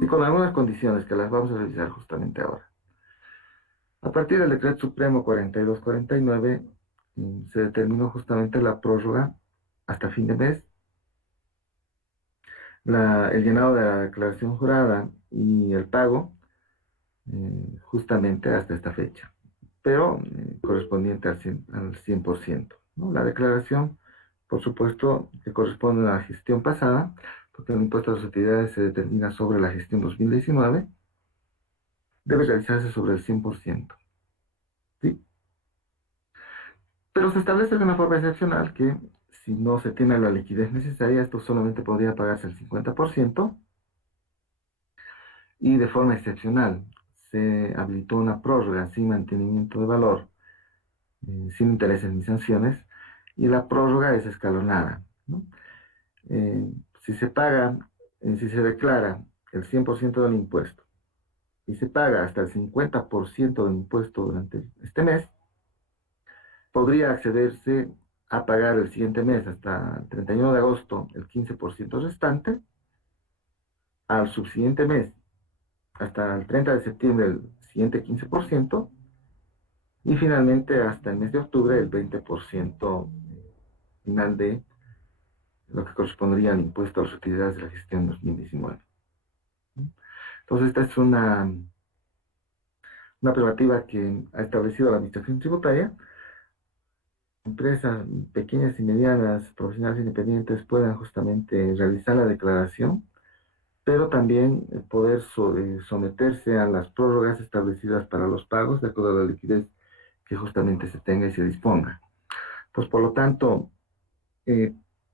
y con algunas condiciones que las vamos a revisar justamente ahora. A partir del Decreto Supremo 4249 se determinó justamente la prórroga hasta fin de mes, el llenado de la declaración jurada y el pago justamente hasta esta fecha, pero correspondiente al 100%, ¿no? La declaración, por supuesto, que corresponde a la gestión pasada, porque el impuesto a las utilidades se determina sobre la gestión 2019, debe realizarse sobre el 100%, ¿sí? Pero se establece de una forma excepcional que si no se tiene la liquidez necesaria, esto solamente podría pagarse el 50%, y de forma excepcional se habilitó una prórroga sin mantenimiento de valor, sin intereses ni sanciones, y la prórroga es escalonada, ¿no? Si se paga, si se declara el 100% del impuesto y se paga hasta el 50% del impuesto durante este mes, podría accederse a pagar el siguiente mes, hasta el 31 de agosto, el 15% restante, al subsiguiente mes, hasta el 30 de septiembre, el siguiente 15%, y finalmente hasta el mes de octubre, el 20% final de lo que correspondería al impuesto a las utilidades de la gestión 2019. Entonces, esta es una prerrogativa que ha establecido la Administración Tributaria. Empresas pequeñas y medianas, profesionales independientes puedan justamente realizar la declaración, pero también poder someterse a las prórrogas establecidas para los pagos de acuerdo a la liquidez que justamente se tenga y se disponga. Pues por lo tanto,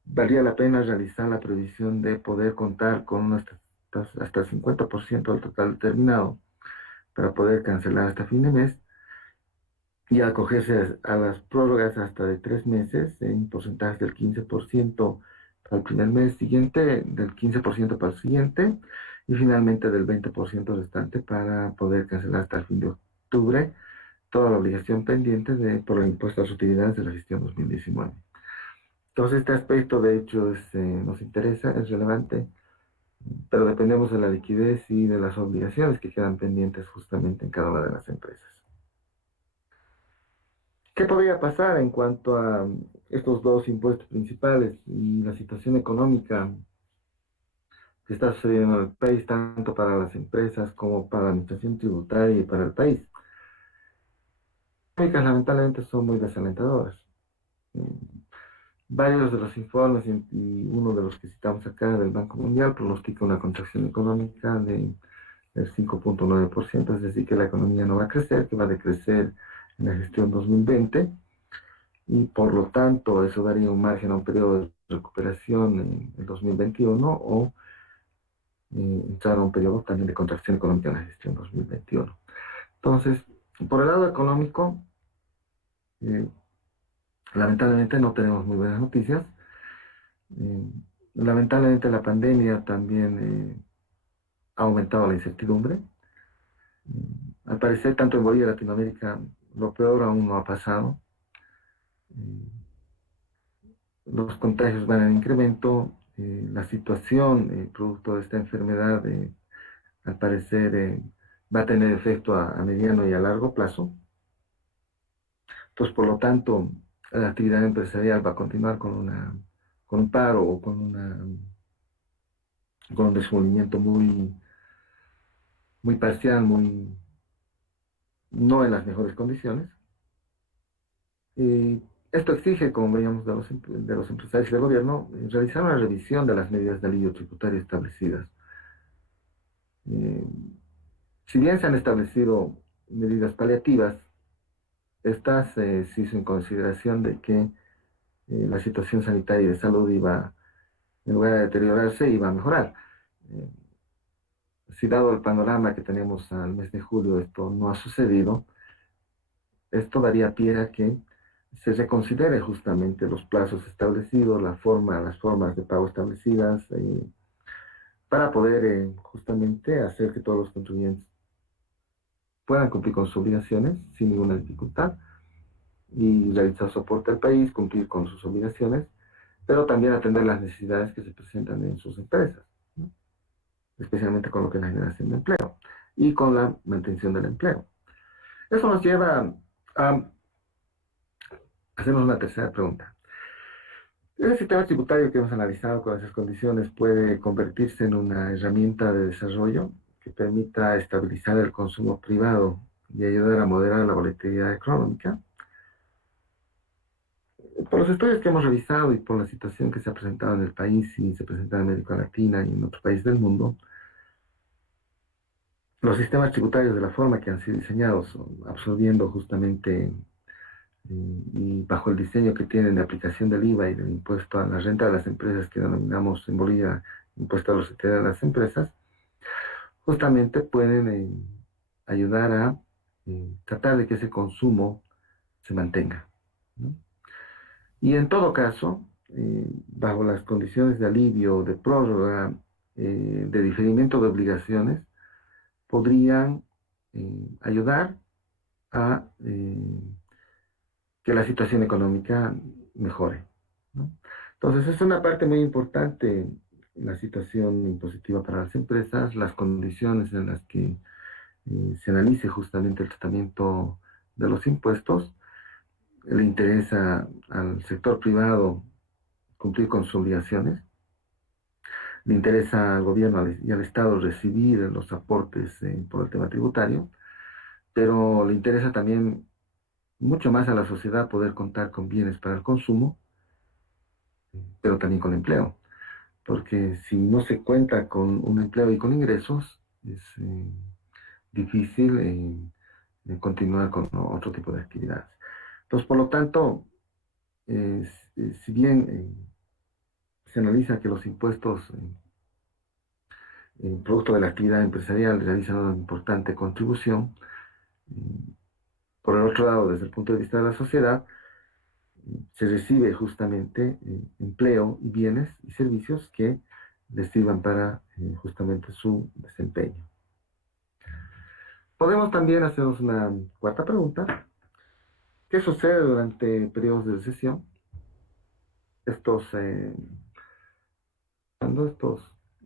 valía la pena realizar la previsión de poder contar con hasta el 50% del total determinado para poder cancelar hasta fin de mes y acogerse a las prórrogas hasta de 3 meses en porcentajes del 15% para el primer mes siguiente, del 15% para el siguiente y finalmente del 20% restante para poder cancelar hasta el fin de octubre toda la obligación pendiente por el impuesto a las utilidades de la gestión 2019. Entonces este aspecto de hecho nos interesa, es relevante, pero dependemos de la liquidez y de las obligaciones que quedan pendientes justamente en cada una de las empresas. ¿Qué podría pasar en cuanto a estos dos impuestos principales y la situación económica que está sucediendo en el país, tanto para las empresas como para la administración tributaria y para el país? Las lamentablemente son muy desalentadoras. Varios de los informes y uno de los que citamos acá del Banco Mundial pronostica una contracción económica del 5.9%, es decir, que la economía no va a crecer, que va a decrecer en la gestión 2020 y por lo tanto eso daría un margen a un periodo de recuperación en el 2021 o entrar a un periodo también de contracción económica en la gestión 2021. Entonces, por el lado económico, lamentablemente no tenemos muy buenas noticias. Lamentablemente la pandemia también ha aumentado la incertidumbre. Al parecer, tanto en Bolivia y Latinoamérica, lo peor aún no ha pasado. Los contagios van en incremento, la situación producto de esta enfermedad al parecer va a tener efecto a mediano y a largo plazo. Pues por lo tanto, la actividad empresarial va a continuar con un paro o con un desenvolvimiento muy parcial, no en las mejores condiciones. Esto exige, como veíamos de los empresarios y del gobierno, realizar una revisión de las medidas de alivio tributario establecidas. Si bien se han establecido medidas paliativas, estas se hizo en consideración de que la situación sanitaria y de salud iba, en lugar de deteriorarse, iba a mejorar. Si dado el panorama que tenemos al mes de julio esto no ha sucedido, esto daría pie a que se reconsidere justamente los plazos establecidos, las formas de pago establecidas, para poder justamente hacer que todos los contribuyentes puedan cumplir con sus obligaciones sin ninguna dificultad y realizar soporte al país, cumplir con sus obligaciones, pero también atender las necesidades que se presentan en sus empresas, ¿no? especialmente con lo que es la generación de empleo y con la mantención del empleo. Eso nos lleva a hacernos una tercera pregunta. El sistema tributario que hemos analizado con esas condiciones puede convertirse en una herramienta de desarrollo que permita estabilizar el consumo privado y ayudar a moderar la volatilidad económica. Por los estudios que hemos revisado y por la situación que se ha presentado en el país y se presenta en América Latina y en otros países del mundo, los sistemas tributarios de la forma que han sido diseñados, absorbiendo justamente y bajo el diseño que tienen de aplicación del IVA y del impuesto a la renta de las empresas, que denominamos en Bolivia impuesto a los utilidades de las empresas, justamente pueden ayudar a tratar de que ese consumo se mantenga, ¿no? Y en todo caso, bajo las condiciones de alivio, de prórroga, de diferimiento de obligaciones, podrían ayudar a que la situación económica mejore, ¿no? Entonces, es una parte muy importante la situación impositiva para las empresas, las condiciones en las que se analice justamente el tratamiento de los impuestos. Le interesa al sector privado cumplir con sus obligaciones, le interesa al gobierno y al Estado recibir los aportes por el tema tributario, pero le interesa también mucho más a la sociedad poder contar con bienes para el consumo, pero también con empleo, porque si no se cuenta con un empleo y con ingresos, es difícil continuar con otro tipo de actividades. Entonces, por lo tanto, si bien se analiza que los impuestos producto de la actividad empresarial realizan una importante contribución, por el otro lado, desde el punto de vista de la sociedad, se recibe justamente empleo y bienes y servicios que les sirvan para justamente su desempeño. Podemos también hacernos una cuarta pregunta. ¿Qué sucede durante periodos de recesión?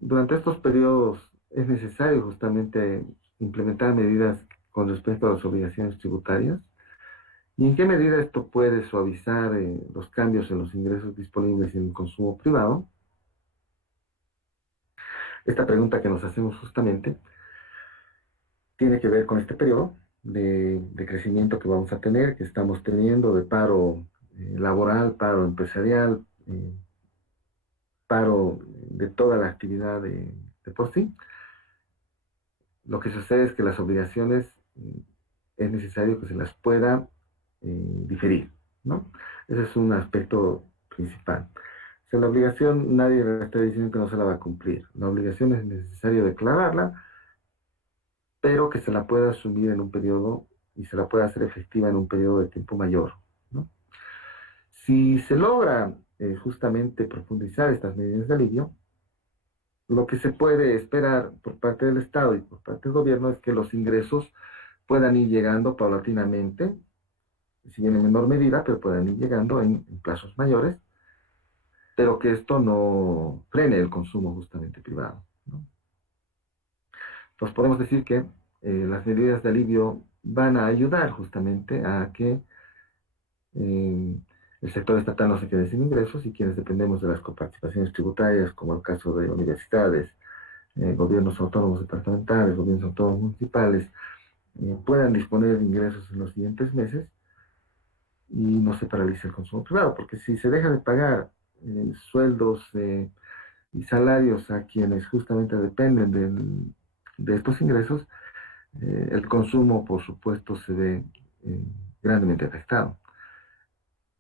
Durante estos periodos es necesario justamente implementar medidas con respecto a las obligaciones tributarias. ¿Y en qué medida esto puede suavizar los cambios en los ingresos disponibles y en el consumo privado? Esta pregunta que nos hacemos justamente tiene que ver con este periodo de crecimiento que vamos a tener, que estamos teniendo, de paro laboral, paro empresarial, paro de toda la actividad de por sí. Lo que sucede es que las obligaciones es necesario que se las pueda diferir, ¿no? Ese es un aspecto principal. O sea, la obligación nadie le está diciendo que no se la va a cumplir. La obligación es necesario declararla, pero que se la pueda asumir en un periodo y se la pueda hacer efectiva en un periodo de tiempo mayor, ¿no? Si se logra justamente profundizar estas medidas de alivio, lo que se puede esperar por parte del Estado y por parte del gobierno es que los ingresos puedan ir llegando paulatinamente, si bien en menor medida, pero puedan ir llegando en plazos mayores, pero que esto no frene el consumo justamente privado, ¿no? Entonces podemos decir que las medidas de alivio van a ayudar justamente a que el sector estatal no se quede sin ingresos y quienes dependemos de las coparticipaciones tributarias, como el caso de universidades, gobiernos autónomos departamentales, gobiernos autónomos municipales, puedan disponer de ingresos en los siguientes meses y no se paralice el consumo privado, porque si se deja de pagar sueldos y salarios a quienes justamente dependen de estos ingresos, el consumo, por supuesto, se ve grandemente afectado.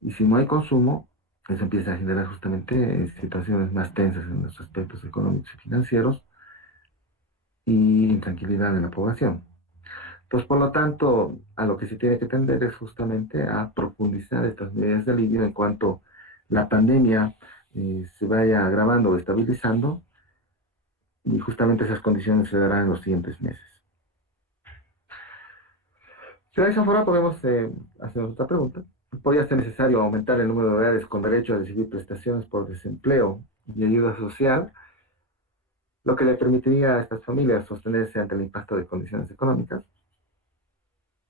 Y si no hay consumo, eso empieza a generar justamente situaciones más tensas en los aspectos económicos y financieros y intranquilidad en la población. Entonces, por lo tanto, a lo que se tiene que tender es justamente a profundizar estas medidas de alivio en cuanto la pandemia se vaya agravando o estabilizando, y justamente esas condiciones se darán en los siguientes meses. Si de esa forma podemos hacer otra pregunta. ¿Podría ser necesario aumentar el número de hogares con derecho a recibir prestaciones por desempleo y ayuda social? lo que le permitiría a estas familias sostenerse ante el impacto de condiciones económicas.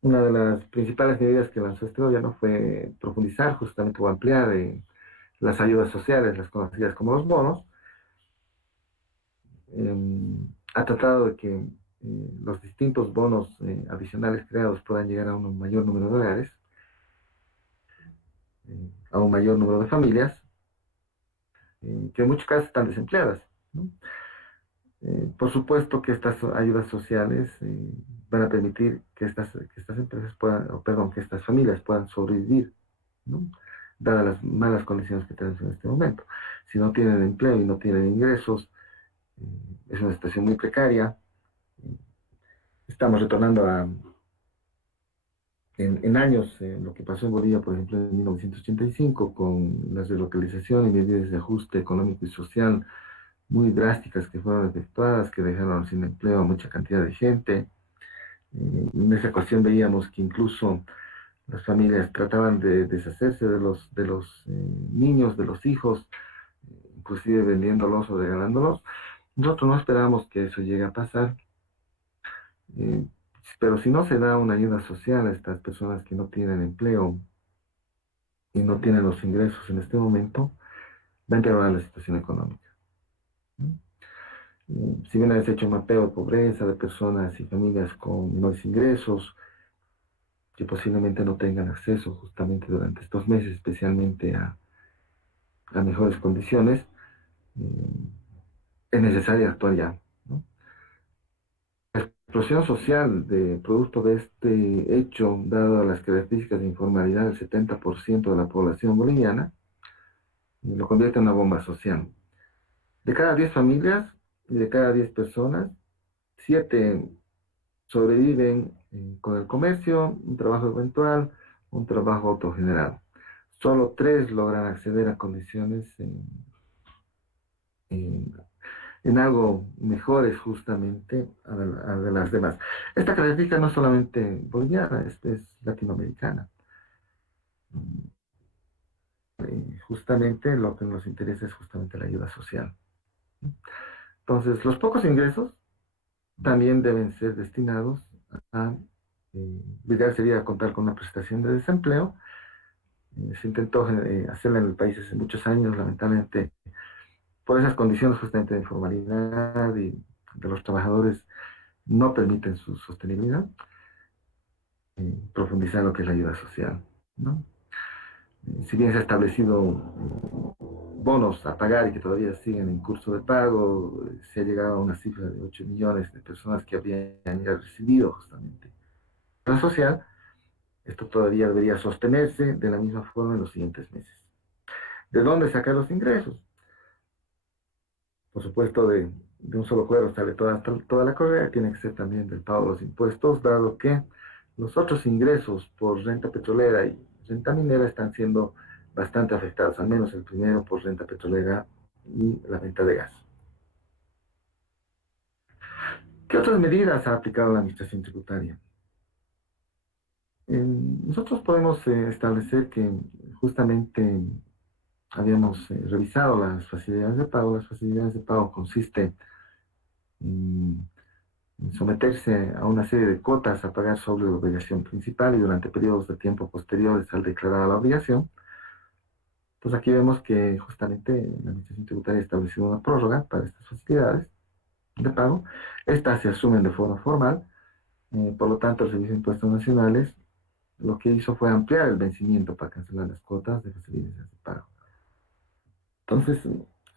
Una de las principales medidas que lanzó este gobierno fue profundizar justamente o ampliar las ayudas sociales, las conocidas como los bonos. Ha tratado de que los distintos bonos adicionales creados puedan llegar a un mayor número de hogares, a un mayor número de familias, que en muchos casos están desempleadas, ¿no? Por supuesto que estas ayudas sociales van a permitir que estas empresas puedan, o perdón, que estas familias puedan sobrevivir, ¿no? Dadas las malas condiciones que tenemos en este momento. Si no tienen empleo y no tienen ingresos, es una situación muy precaria. Estamos retornando en años, lo que pasó en Bolivia, por ejemplo, en 1985, con la relocalización y medidas de ajuste económico y social muy drásticas que fueron efectuadas, que dejaron sin empleo a mucha cantidad de gente. En esa ocasión veíamos que incluso las familias trataban de deshacerse de los niños, de los hijos, inclusive vendiéndolos o regalándolos. Nosotros no esperamos que eso llegue a pasar, eh, pero si no se da una ayuda social a estas personas que no tienen empleo y no tienen los ingresos en este momento, va a empeorar la situación económica, ¿no? Si bien has hecho un mapeo de pobreza de personas y familias con menores ingresos, que posiblemente no tengan acceso justamente durante estos meses, especialmente a mejores condiciones, eh, es necesario actuar ya, ¿no? La explosión social de producto de este hecho, dado las características de informalidad del 70% de la población boliviana, lo convierte en una bomba social. De cada 10 familias y de cada 10 personas, 7 sobreviven con el comercio, un trabajo eventual, un trabajo autogenerado. Solo 3 logran acceder a condiciones en, en algo mejores justamente a de las demás. Esta característica no es solamente boliviana, es latinoamericana. Justamente lo que nos interesa es justamente la ayuda social. Entonces, los pocos ingresos también deben ser destinados a, lo ideal sería contar con una prestación de desempleo. Se intentó hacerla en el país hace muchos años, lamentablemente, por esas condiciones justamente de informalidad y de los trabajadores no permiten su sostenibilidad, profundizar lo que es la ayuda social, ¿no? Si bien se ha establecido bonos a pagar y que todavía siguen en curso de pago, se ha llegado a una cifra de 8 millones de personas que habían ya recibido justamente la social. Esto todavía debería sostenerse de la misma forma en los siguientes meses. ¿De dónde sacar los ingresos? Por supuesto, de un solo cuero sale toda la correa, tiene que ser también del pago de los impuestos, dado que los otros ingresos por renta petrolera y renta minera están siendo bastante afectados, al menos el primero por renta petrolera y la venta de gas. ¿Qué otras medidas ha aplicado la Administración Tributaria? Nosotros podemos establecer que justamente habíamos revisado las facilidades de pago. Las facilidades de pago consiste en someterse a una serie de cuotas a pagar sobre la obligación principal y durante periodos de tiempo posteriores al declarar la obligación. Entonces aquí vemos que justamente la Administración Tributaria ha establecido una prórroga para estas facilidades de pago. Estas se asumen de forma formal, por lo tanto el Servicio de Impuestos Nacionales lo que hizo fue ampliar el vencimiento para cancelar las cuotas de facilidades de pago. Entonces,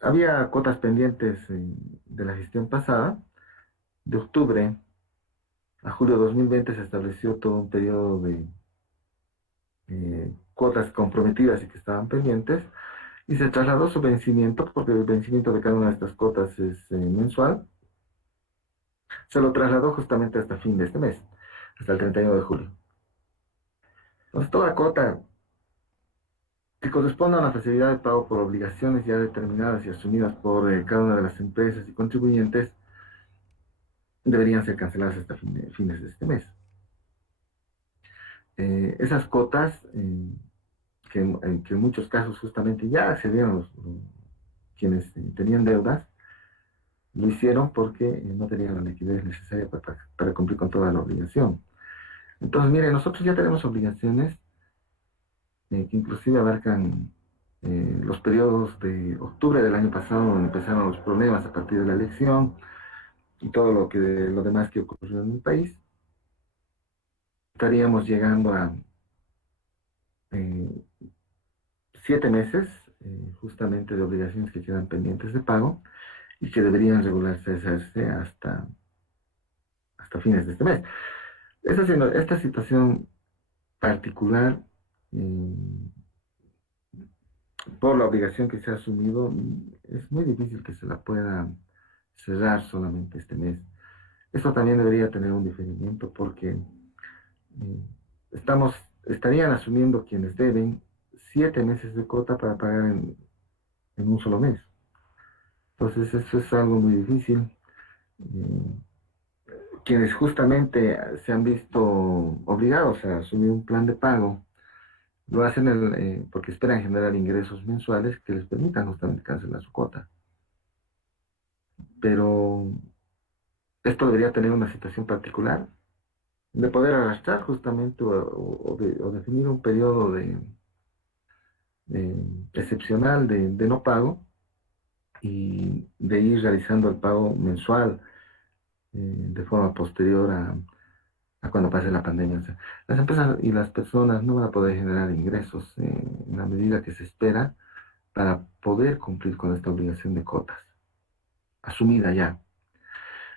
había cuotas pendientes de la gestión pasada. De octubre a julio de 2020 se estableció todo un periodo de cuotas comprometidas y que estaban pendientes, y se trasladó su vencimiento, porque el vencimiento de cada una de estas cuotas es mensual, se lo trasladó justamente hasta fin de este mes, hasta el 31 de julio. Entonces, toda cuota que corresponda a una facilidad de pago por obligaciones ya determinadas y asumidas por cada una de las empresas y contribuyentes deberían ser canceladas hasta fines de este mes. Esas cuotas, que en muchos casos justamente ya accedieron quienes tenían deudas, lo hicieron porque no tenían la liquidez necesaria para cumplir con toda la obligación. Entonces, mire, nosotros ya tenemos obligaciones que inclusive abarcan los periodos de octubre del año pasado, donde empezaron los problemas a partir de la elección y todo lo demás que ocurrió en el país. Estaríamos llegando a eh, 7 meses justamente de obligaciones que quedan pendientes de pago y que deberían regularse hasta fines de este mes. Esta situación particular, por la obligación que se ha asumido, es muy difícil que se la pueda cerrar solamente este mes. Esto también debería tener un diferimiento porque estarían asumiendo quienes deben 7 meses de cuota para pagar en un solo mes. Entonces eso es algo muy difícil. Quienes justamente se han visto obligados a asumir un plan de pago, lo hacen porque esperan generar ingresos mensuales que les permitan justamente cancelar su cuota. Pero esto debería tener una situación particular de poder arrastrar justamente o definir un periodo excepcional de no pago y de ir realizando el pago mensual de forma posterior a cuando pase la pandemia. O sea, las empresas y las personas no van a poder generar ingresos en la medida que se espera para poder cumplir con esta obligación de cuotas, asumida ya.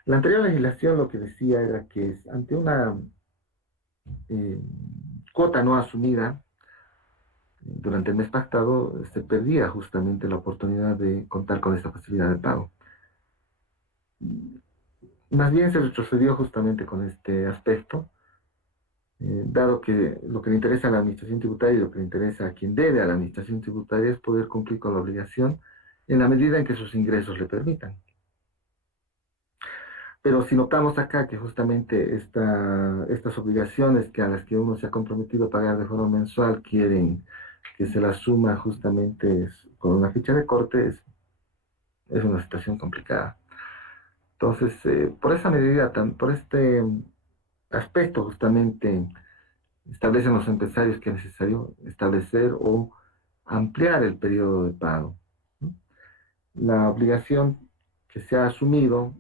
La anterior legislación lo que decía era que ante una eh, cuota no asumida durante el mes pactado, se perdía justamente la oportunidad de contar con esta facilidad de pago. Más bien se retrocedió justamente con este aspecto, dado que lo que le interesa a la administración tributaria y lo que le interesa a quien debe a la administración tributaria es poder cumplir con la obligación en la medida en que sus ingresos le permitan. Pero si notamos acá que justamente estas obligaciones a las que uno se ha comprometido a pagar de forma mensual quieren que se las suma justamente con una ficha de corte, es una situación complicada. Entonces, por esa medida, por este aspecto justamente, establecen los empresarios que es necesario establecer o ampliar el periodo de pago, ¿no? La obligación que se ha asumido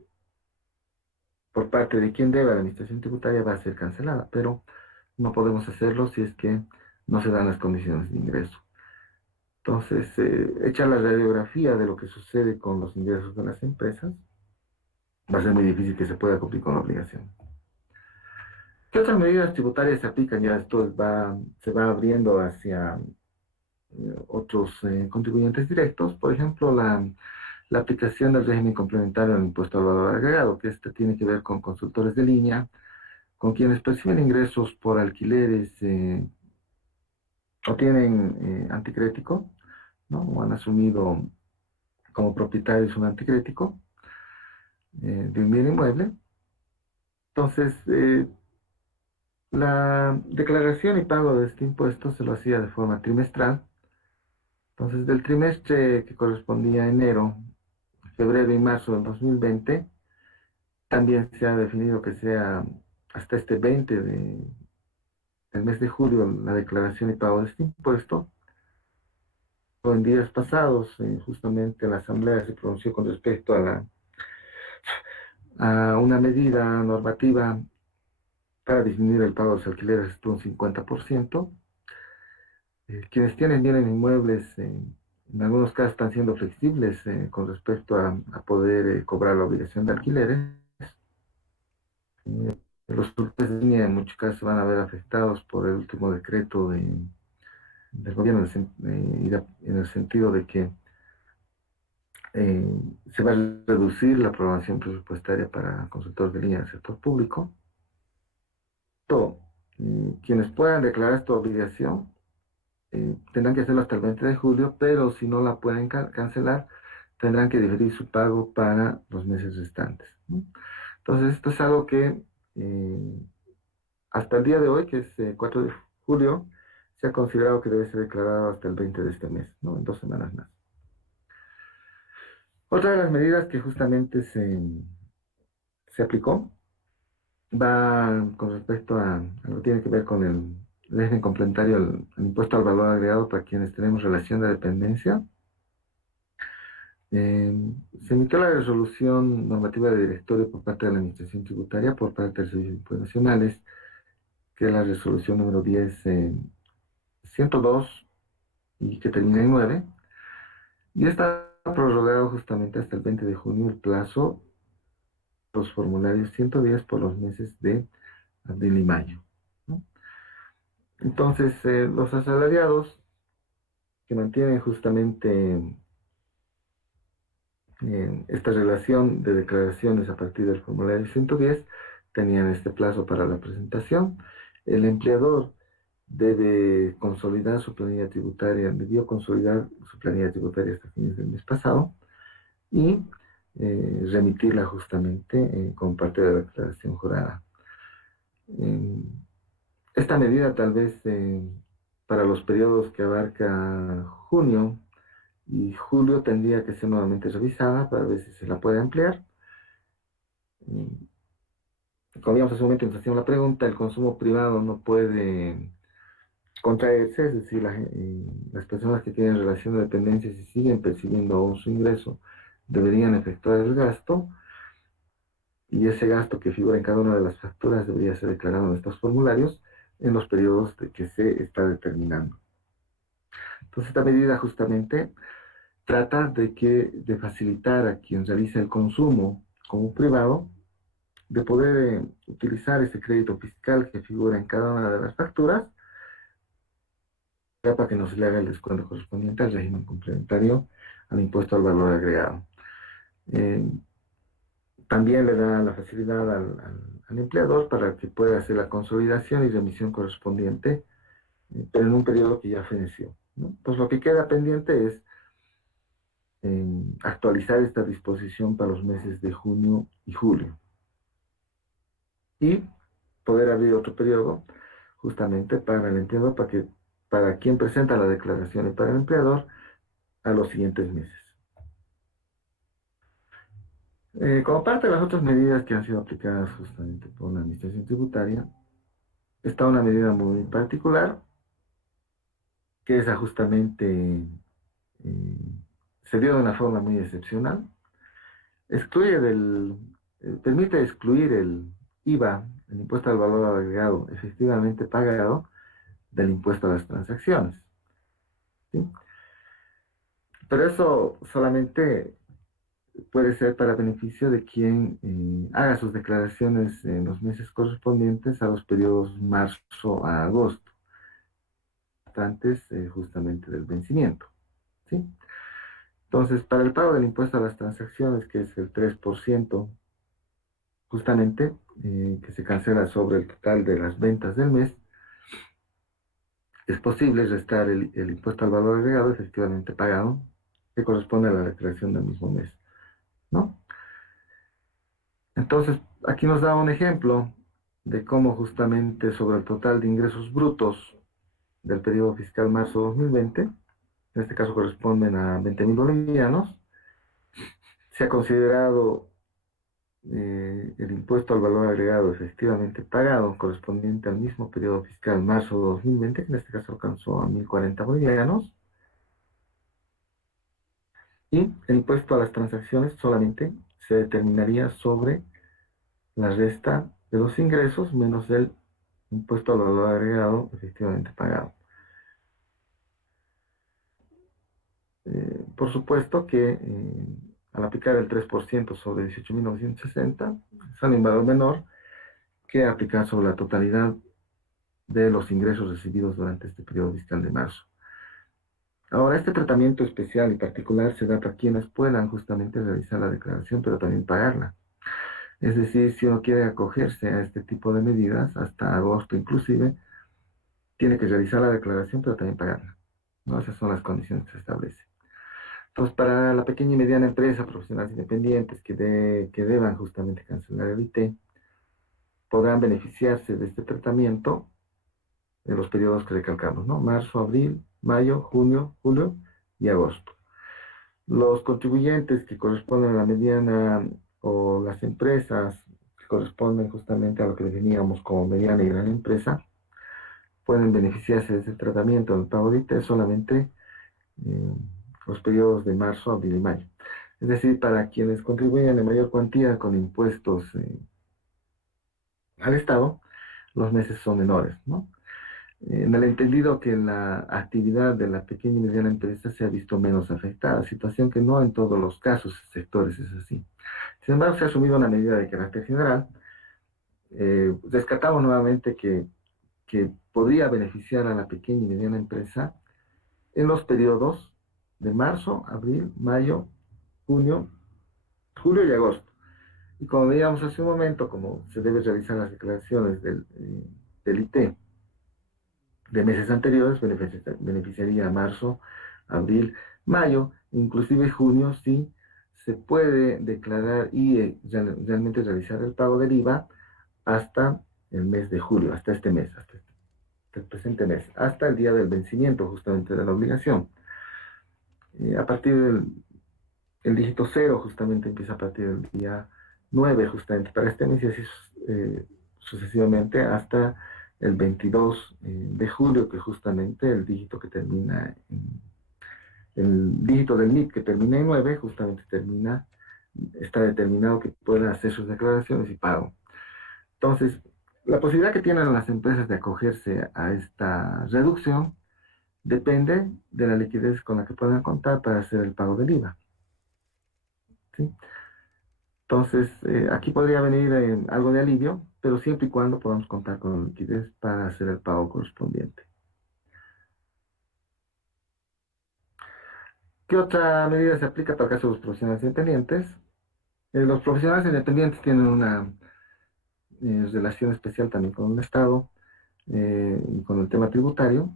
por parte de quien debe a la administración tributaria va a ser cancelada, pero no podemos hacerlo si es que no se dan las condiciones de ingreso. Entonces, echar la radiografía de lo que sucede con los ingresos de las empresas, va a ser muy difícil que se pueda cumplir con la obligación. ¿Qué otras medidas tributarias se aplican? Ya esto se va abriendo hacia otros contribuyentes directos, por ejemplo, la aplicación del régimen complementario al impuesto al valor agregado, que este tiene que ver con consultores de línea, con quienes perciben ingresos por alquileres o tienen anticrético, ¿no? O han asumido como propietarios un anticrético de un bien inmueble. Entonces, la declaración y pago de este impuesto se lo hacía de forma trimestral. Entonces, del trimestre que correspondía a enero, febrero y marzo del 2020, también se ha definido que sea hasta este 20 del mes de julio la declaración y pago de este impuesto. En días pasados, justamente la Asamblea se pronunció con respecto a una medida normativa para disminuir el pago de los alquileres hasta un 50%. Quienes tienen bienes inmuebles, en algunos casos están siendo flexibles con respecto a poder cobrar la obligación de alquileres. Los productores de línea en muchos casos se van a ver afectados por el último decreto del gobierno en el sentido de que se va a reducir la programación presupuestaria para consultores de línea del sector público. Quienes puedan declarar esta obligación tendrán que hacerlo hasta el 20 de julio, pero si no la pueden cancelar, tendrán que diferir su pago para los meses restantes, ¿no? Entonces, esto es algo que hasta el día de hoy, que es 4 de julio, se ha considerado que debe ser declarado hasta el 20 de este mes, ¿no? En 2 semanas más. Otra de las medidas que justamente se aplicó va con respecto a lo que tiene que ver con el régimen complementario al impuesto al valor agregado para quienes tenemos relación de dependencia. Eh, Se emitió la resolución normativa de directorio por parte de la Administración Tributaria, por parte del Servicio de Impuestos Nacionales, que es la resolución número 102 y que termina en 9, y está prorrogado justamente hasta el 20 de junio el plazo, los formularios 110 por los meses de abril y mayo, ¿no? Entonces, los asalariados que mantienen justamente esta relación de declaraciones a partir del formulario 110 tenían este plazo para la presentación. El empleador debe consolidar su planilla tributaria, debió consolidar su planilla tributaria hasta fines del mes pasado y remitirla justamente como parte de la declaración jurada. Eh, Esta medida tal vez para los periodos que abarca junio y julio tendría que ser nuevamente revisada para ver si se la puede ampliar. Como digamos hace un momento, nos hacíamos la pregunta, el consumo privado no puede contraerse, es decir, las personas que tienen relación de dependencia, si siguen percibiendo aún su ingreso, deberían efectuar el gasto, y ese gasto que figura en cada una de las facturas debería ser declarado en estos formularios en los periodos que se está determinando. Entonces, esta medida justamente trata de facilitar a quien realiza el consumo como privado, de poder utilizar ese crédito fiscal que figura en cada una de las facturas, para que no se le haga el descuento correspondiente al régimen complementario al impuesto al valor agregado. Eh, También le da la facilidad al empleador para que pueda hacer la consolidación y remisión correspondiente, pero en un periodo que ya feneció, ¿no? Pues lo que queda pendiente es actualizar esta disposición para los meses de junio y julio y poder abrir otro periodo justamente para el empleador, para quien presenta la declaración y para el empleador a los siguientes meses. Como parte de las otras medidas que han sido aplicadas justamente por la Administración Tributaria, está una medida muy particular, que es justamente, se dio de una forma muy excepcional, permite excluir el IVA, el impuesto al valor agregado efectivamente pagado, del impuesto a las transacciones, ¿sí? Pero eso solamente puede ser para beneficio de quien haga sus declaraciones en los meses correspondientes a los periodos marzo a agosto, antes justamente del vencimiento, ¿sí? Entonces, para el pago del impuesto a las transacciones, que es el 3%, justamente, que se cancela sobre el total de las ventas del mes, es posible restar el impuesto al valor agregado efectivamente pagado, que corresponde a la declaración del mismo mes, ¿no? Entonces, aquí nos da un ejemplo de cómo justamente sobre el total de ingresos brutos del periodo fiscal marzo 2020, en este caso corresponden a 20.000 bolivianos, se ha considerado el impuesto al valor agregado efectivamente pagado correspondiente al mismo periodo fiscal marzo 2020, que en este caso alcanzó a 1.040 bolivianos, y el impuesto a las transacciones solamente se determinaría sobre la resta de los ingresos menos el impuesto al valor agregado efectivamente pagado. Por supuesto que al aplicar el 3% sobre 18.960, sale un valor menor que aplicar sobre la totalidad de los ingresos recibidos durante este periodo fiscal de marzo. Ahora, este tratamiento especial y particular se da para quienes puedan justamente realizar la declaración, pero también pagarla. Es decir, si uno quiere acogerse a este tipo de medidas, hasta agosto inclusive, tiene que realizar la declaración, pero también pagarla, ¿no? Esas son las condiciones que se establecen. Entonces, para la pequeña y mediana empresa, profesionales independientes que deban justamente cancelar el IT, podrán beneficiarse de este tratamiento en los periodos que recalcamos, ¿no? Marzo, abril, mayo, junio, julio y agosto. Los contribuyentes que corresponden a la mediana o las empresas que corresponden justamente a lo que definíamos como mediana y gran empresa, pueden beneficiarse de ese tratamiento del pago de IT solamente los periodos de marzo, abril y mayo. Es decir, para quienes contribuyen en mayor cuantía con impuestos al Estado, los meses son menores, ¿no? En el entendido que la actividad de la pequeña y mediana empresa se ha visto menos afectada, situación que no en todos los casos y sectores es así. Sin embargo, se ha asumido una medida de carácter general. Rescatamos nuevamente que podría beneficiar a la pequeña y mediana empresa en los periodos de marzo, abril, mayo, junio, julio y agosto. Y como veíamos hace un momento, como se deben realizar las declaraciones del IT de meses anteriores, beneficiaría a marzo, abril, mayo, inclusive junio, si se puede declarar y realmente realizar el pago del IVA hasta el mes de julio, hasta este mes, hasta el presente mes, hasta el día del vencimiento justamente de la obligación. A partir del el dígito cero justamente empieza a partir del día 9 justamente para este mes y así sucesivamente hasta el 22 de julio, que justamente el dígito que termina el dígito del NIP que termina en 9 justamente está determinado que pueda hacer sus declaraciones y pago. Entonces, la posibilidad que tienen las empresas de acogerse a esta reducción depende de la liquidez con la que puedan contar para hacer el pago del IVA. ¿Sí? Entonces, aquí podría venir algo de alivio, pero siempre y cuando podamos contar con liquidez para hacer el pago correspondiente. ¿Qué otra medida se aplica para el caso de los profesionales independientes? Los profesionales independientes tienen una relación especial también con el Estado y con el tema tributario.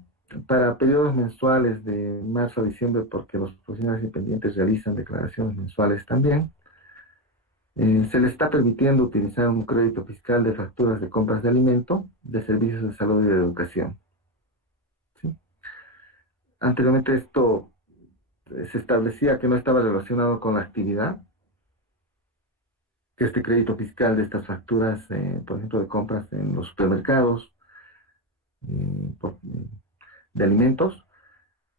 Para periodos mensuales de marzo a diciembre, porque los profesionales independientes realizan declaraciones mensuales también, se le está permitiendo utilizar un crédito fiscal de facturas de compras de alimento, de servicios de salud y de educación. ¿Sí? Anteriormente esto se establecía que no estaba relacionado con la actividad, que este crédito fiscal de estas facturas, por ejemplo, de compras en los supermercados, de alimentos,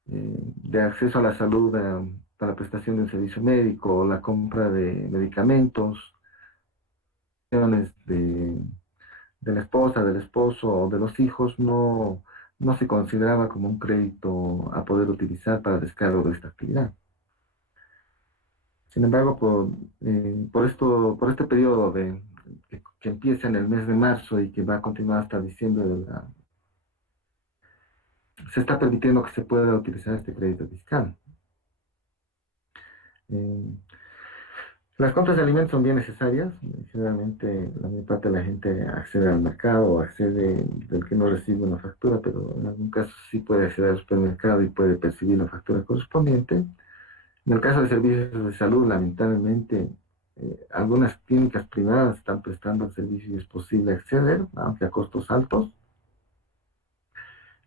de acceso a la salud para prestación de un servicio médico, la compra de medicamentos, de la esposa, del esposo o de los hijos, no se consideraba como un crédito a poder utilizar para descargo de esta actividad. Sin embargo, por este periodo que empieza en el mes de marzo y que va a continuar hasta diciembre, se está permitiendo que se pueda utilizar este crédito fiscal. Las compras de alimentos son bien necesarias. Generalmente la mayor parte de la gente accede al mercado o accede del que no recibe una factura, pero en algún caso sí puede acceder al supermercado y puede percibir la factura correspondiente. En el caso de servicios de salud, lamentablemente, algunas clínicas privadas están prestando el servicio y es posible acceder, aunque a costos altos.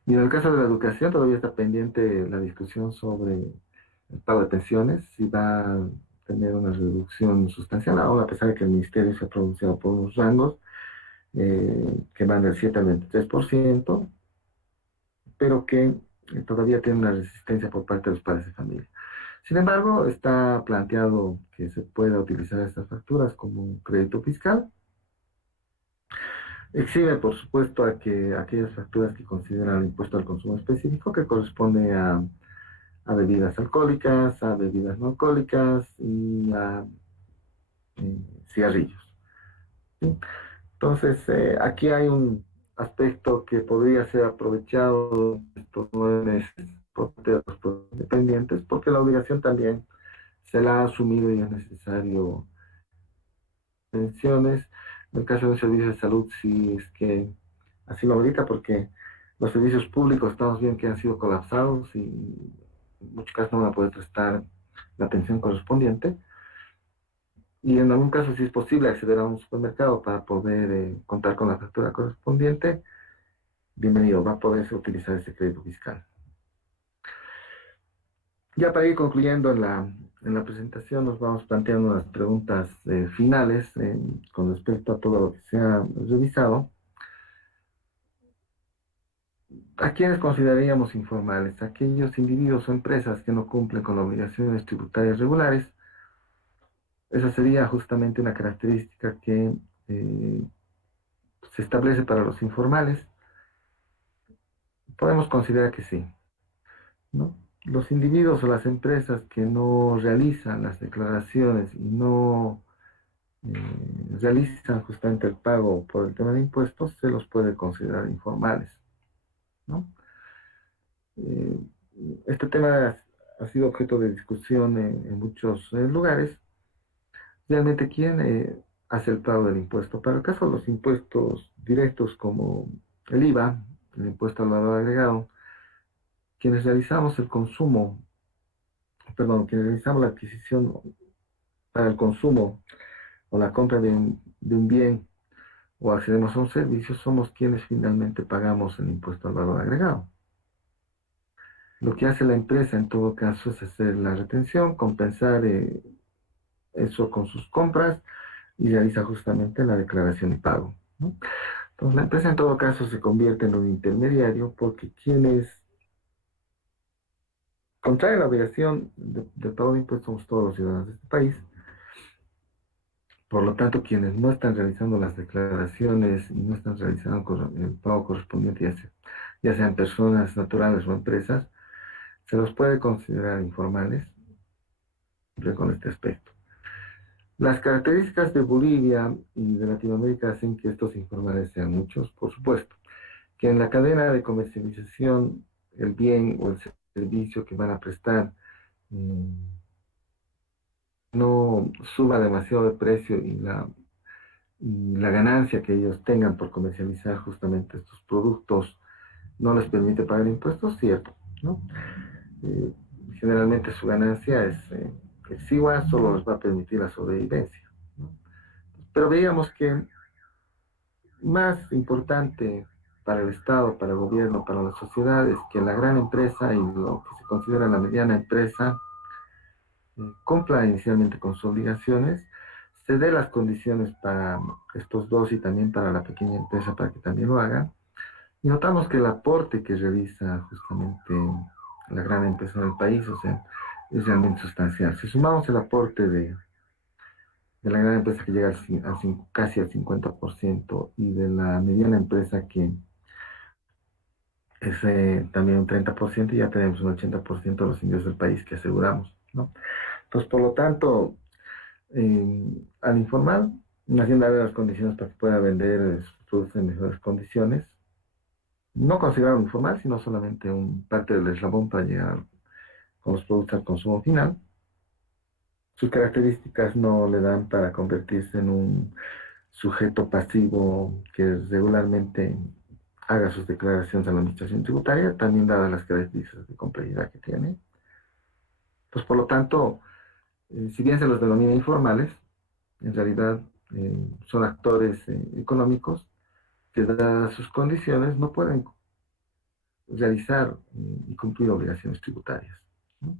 Y en el caso de la educación, todavía está pendiente la discusión sobre el pago de pensiones, si va a tener una reducción sustancial, aún a pesar de que el Ministerio se ha pronunciado por unos rangos que van del 7 al 23%, pero que todavía tiene una resistencia por parte de los padres de familia. Sin embargo, está planteado que se pueda utilizar estas facturas como un crédito fiscal. Exhibe, por supuesto, a que aquellas facturas que consideran el impuesto al consumo específico, que corresponde a bebidas alcohólicas, a bebidas no alcohólicas y a cigarrillos. ¿Sí? Entonces, aquí hay un aspecto que podría ser aprovechado estos 9 meses por parte de los dependientes, porque la obligación también se la ha asumido y es necesario pensiones. En el caso de un servicio de salud, sí es que así lo amerita, porque los servicios públicos estamos viendo que han sido colapsados y en muchos casos no van a poder prestar la pensión correspondiente. Y en algún caso, si es posible acceder a un supermercado para poder contar con la factura correspondiente, bienvenido, va a poderse utilizar ese crédito fiscal. Ya para ir concluyendo en la presentación, nos vamos planteando unas preguntas finales con respecto a todo lo que se ha revisado. ¿A quiénes consideraríamos informales? Aquellos individuos o empresas que no cumplen con obligaciones tributarias regulares. Esa sería justamente una característica que se establece para los informales. Podemos considerar que sí, ¿no? Los individuos o las empresas que no realizan las declaraciones y no realizan justamente el pago por el tema de impuestos, se los puede considerar informales, ¿no? Eh, este tema ha sido objeto de discusión en muchos lugares. Realmente, ¿quién hace el pago del impuesto? Para el caso de los impuestos directos como el IVA, el impuesto al valor agregado, quienes realizamos el consumo, perdón, quienes realizamos la adquisición para el consumo o la compra de un bien o accedemos a un servicio, somos quienes finalmente pagamos el impuesto al valor agregado. Lo que hace la empresa en todo caso es hacer la retención, compensar eso con sus compras y realiza justamente la declaración de pago, ¿no? Entonces la empresa en todo caso se convierte en un intermediario porque quienes contraen la obligación de pago de impuestos somos todos los ciudadanos de este país. Por lo tanto, quienes no están realizando las declaraciones y no están realizando el pago correspondiente, ya sean personas naturales o empresas, se los puede considerar informales con este aspecto. Las características de Bolivia y de Latinoamérica hacen que estos informales sean muchos, por supuesto. Que en la cadena de comercialización el bien o el servicio que van a prestar no suba demasiado de precio y la ganancia que ellos tengan por comercializar justamente estos productos no les permite pagar impuestos, cierto, ¿no? Eh, Generalmente su ganancia es exigua, solo les va a permitir la sobrevivencia, ¿no? Pero veíamos que más importante para el Estado, para el gobierno, para la sociedad es que la gran empresa y lo que se considera la mediana empresa cumpla inicialmente con sus obligaciones, se dé las condiciones para estos dos y también para la pequeña empresa para que también lo hagan. Y notamos que el aporte que realiza justamente la gran empresa en el país, o sea, es realmente sustancial. Si sumamos el aporte de la gran empresa que llega casi al 50% y de la mediana empresa que es también un 30%, y ya tenemos un 80% de los ingresos del país que aseguramos, ¿no? Entonces, por lo tanto, al informal, Hacienda darle las condiciones para que pueda vender sus productos en mejores condiciones, no considerarlo informal, sino solamente un parte del eslabón para llegar con los productos al consumo final. Sus características no le dan para convertirse en un sujeto pasivo que regularmente haga sus declaraciones a la administración tributaria, también dadas las características de complejidad que tiene. Pues por lo tanto, si bien se los denomina informales, en realidad son actores económicos que dadas sus condiciones no pueden realizar y cumplir obligaciones tributarias, ¿no?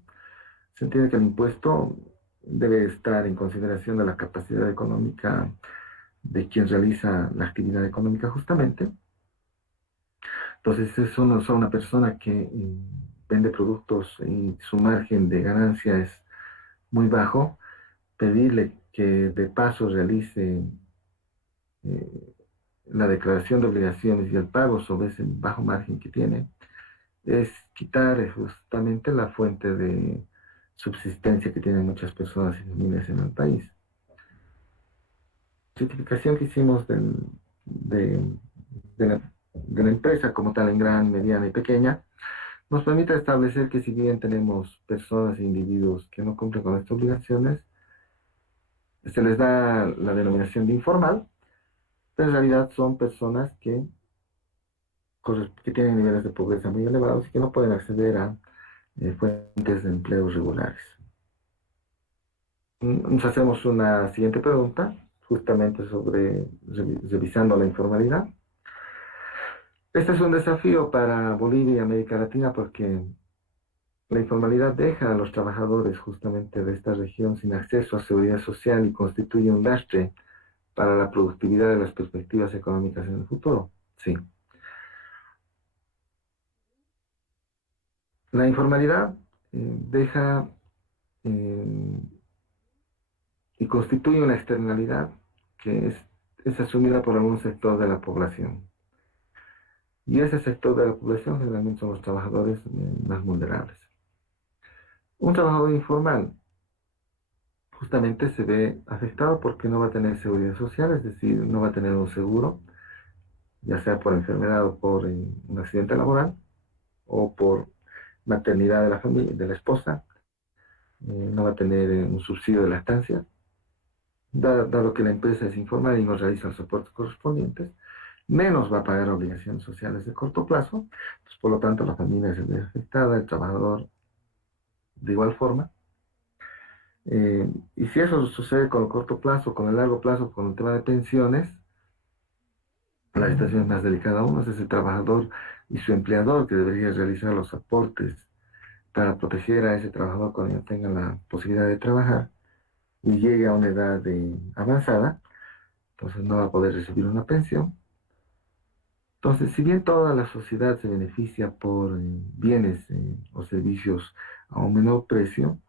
Se entiende que el impuesto debe estar en consideración de la capacidad económica de quien realiza la actividad económica justamente. Entonces, si es una persona que vende productos y su margen de ganancia es muy bajo, pedirle que de paso realice eh, la declaración de obligaciones y el pago sobre ese bajo margen que tiene, es quitar justamente la fuente de subsistencia que tienen muchas personas y familias en el país. La certificación que hicimos de la empresa como tal en gran, mediana y pequeña nos permite establecer que si bien tenemos personas e individuos que no cumplen con estas obligaciones, se les da la denominación de informal, pero en realidad son personas que tienen niveles de pobreza muy elevados y que no pueden acceder a fuentes de empleo regulares. Nos hacemos una siguiente pregunta, justamente sobre revisando la informalidad. Este es un desafío para Bolivia y América Latina porque La informalidad deja a los trabajadores justamente de esta región sin acceso a seguridad social y constituye un lastre para la productividad de las perspectivas económicas en el futuro. Sí. La informalidad deja eh, y constituye una externalidad que es asumida por algún sector de la población. Y ese sector de la población generalmente son los trabajadores más vulnerables. Un trabajador informal justamente se ve afectado porque no va a tener seguridad social, es decir, no va a tener un seguro, ya sea por enfermedad o por un accidente laboral, o por maternidad de la familia, de la esposa, no va a tener un subsidio de lactancia, dado que la empresa es informal y no realiza los aportes correspondientes, menos va a pagar obligaciones sociales de corto plazo, pues por lo tanto la familia se ve afectada, el trabajador de igual forma. Y si eso sucede con el corto plazo, con el largo plazo, con el tema de pensiones, la situación es más delicada aún, es el trabajador y su empleador que debería realizar los aportes para proteger a ese trabajador cuando ya tenga la posibilidad de trabajar y llegue a una edad avanzada, entonces no va a poder recibir una pensión. Entonces, si bien toda la sociedad se beneficia por bienes o servicios a un menor precio,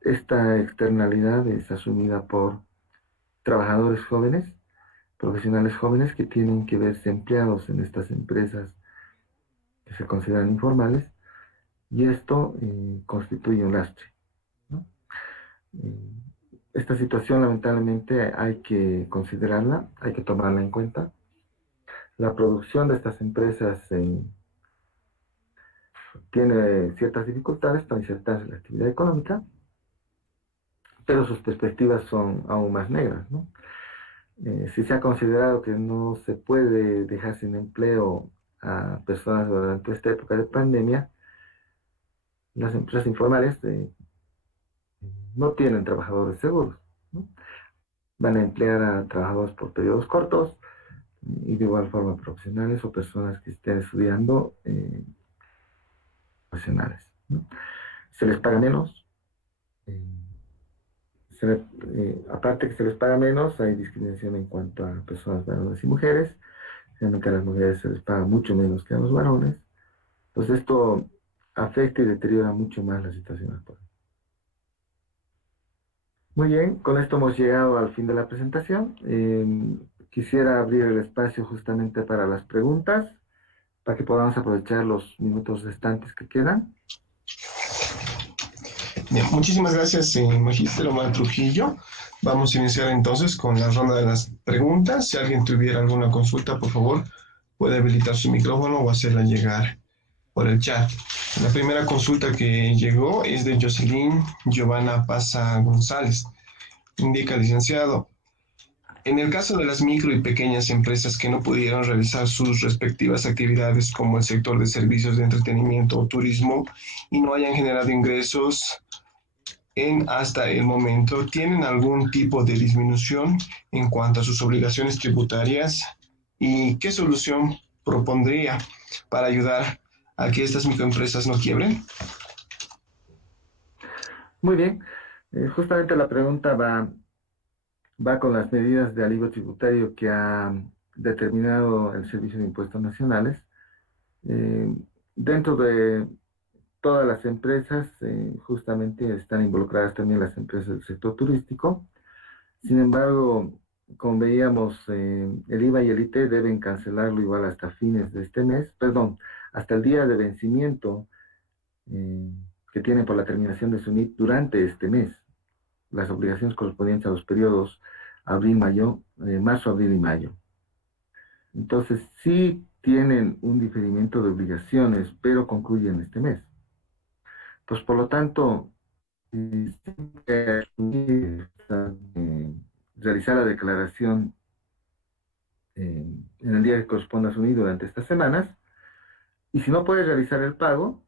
esta externalidad es asumida por trabajadores jóvenes, profesionales jóvenes que tienen que verse empleados en estas empresas que se consideran informales, y esto constituye un lastre, ¿no? Eh, Esta situación lamentablemente hay que considerarla, hay que tomarla en cuenta. La producción de estas empresas tiene ciertas dificultades para insertarse en la actividad económica, pero sus perspectivas son aún más negras, ¿no? Si se ha considerado que no se puede dejar sin empleo a personas durante esta época de pandemia, las empresas informales no tienen trabajadores seguros, ¿no? Van a emplear a trabajadores por periodos cortos y de igual forma profesionales o personas que estén estudiando profesionales, ¿no? Se les paga menos. eh, Aparte que se les paga menos, hay discriminación en cuanto a personas varones y mujeres, siendo que a las mujeres se les paga mucho menos que a los varones. Entonces esto afecta y deteriora mucho más la situación actual. Muy bien, con esto hemos llegado al fin de la presentación. Quisiera abrir el espacio justamente para las preguntas, para que podamos aprovechar los minutos restantes que quedan. Bien, muchísimas gracias, Magíster Omar Trujillo. Vamos a iniciar entonces con la ronda de las preguntas. Si alguien tuviera alguna consulta, por favor, puede habilitar su micrófono o hacerla llegar por el chat. La primera consulta que llegó es de Jocelyn Giovanna Paza González. Indica, licenciado, en el caso de las micro y pequeñas empresas que no pudieron realizar sus respectivas actividades como el sector de servicios de entretenimiento o turismo y no hayan generado ingresos hasta el momento, ¿tienen algún tipo de disminución en cuanto a sus obligaciones tributarias? ¿Y qué solución propondría para ayudar a que estas microempresas no quiebren? Muy bien, justamente la pregunta va con las medidas de alivio tributario que ha determinado el Servicio de Impuestos Nacionales. Eh, Dentro de todas las empresas, justamente están involucradas también las empresas del sector turístico. Sin embargo, como veíamos, el IVA y el IT deben cancelarlo igual hasta fines de este mes, perdón, hasta el día de vencimiento eh, que tienen por la terminación de su NIT durante este mes. Las obligaciones correspondientes a los periodos abril, mayo, marzo, abril y mayo. Entonces, sí tienen un diferimiento de obligaciones, pero concluyen este mes. Pues por lo tanto, realizar la declaración en el día que corresponda a su NID durante estas semanas, y si no puede realizar el pago,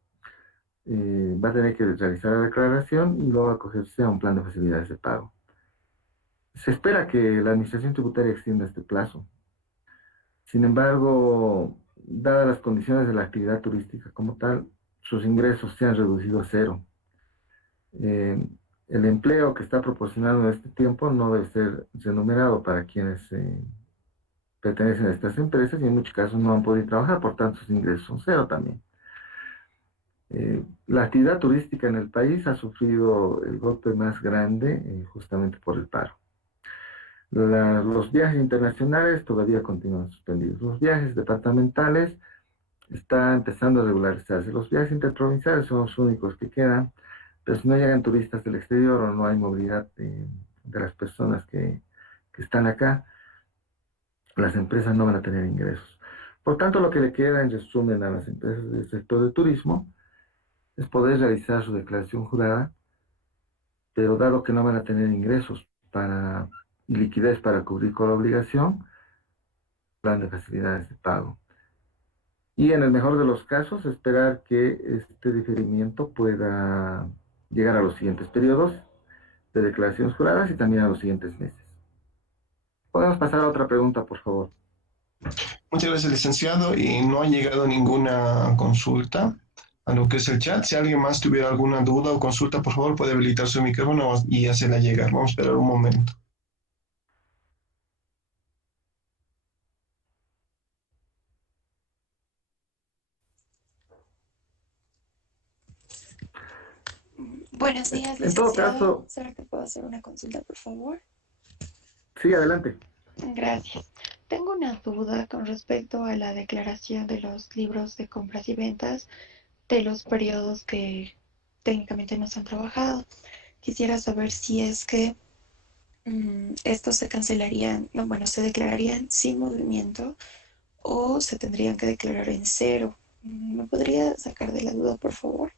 va a tener que realizar la declaración y luego acogerse a un plan de facilidades de pago. Se espera que la Administración Tributaria extienda este plazo. Sin embargo, dadas las condiciones de la actividad turística como tal, sus ingresos se han reducido a cero. El empleo que está proporcionado en este tiempo no debe ser remunerado para quienes pertenecen a estas empresas y en muchos casos no han podido trabajar, por tanto sus ingresos son cero también. La actividad turística en el país ha sufrido el golpe más grande justamente por el paro. Los viajes internacionales todavía continúan suspendidos. Los viajes departamentales están empezando a regularizarse. Los viajes interprovinciales son los únicos que quedan, pero si no llegan turistas del exterior o no hay movilidad de las personas que están acá, las empresas no van a tener ingresos. Por tanto, lo que le queda en resumen a las empresas del sector de turismo es poder realizar su declaración jurada, pero dado que no van a tener ingresos y liquidez para cubrir con la obligación, plan de facilidades de pago. Y en el mejor de los casos, esperar que este diferimiento pueda llegar a los siguientes periodos de declaraciones juradas y también a los siguientes meses. Podemos pasar a otra pregunta, por favor. Muchas gracias, licenciado. Y no ha llegado ninguna consulta a lo que es el chat. Si alguien más tuviera alguna duda o consulta, por favor, puede habilitar su micrófono y hacerla llegar. Vamos a esperar un momento. Buenos días, En todo licenciado. caso, ¿Será que puedo hacer una consulta, por favor? sí, adelante. Gracias. Tengo una duda con respecto a la declaración de los libros de compras y ventas de los periodos que técnicamente no se han trabajado. Quisiera saber si es que estos se cancelarían, no, bueno, se declararían sin movimiento o se tendrían que declarar en cero. ¿Me podría sacar de la duda, por favor?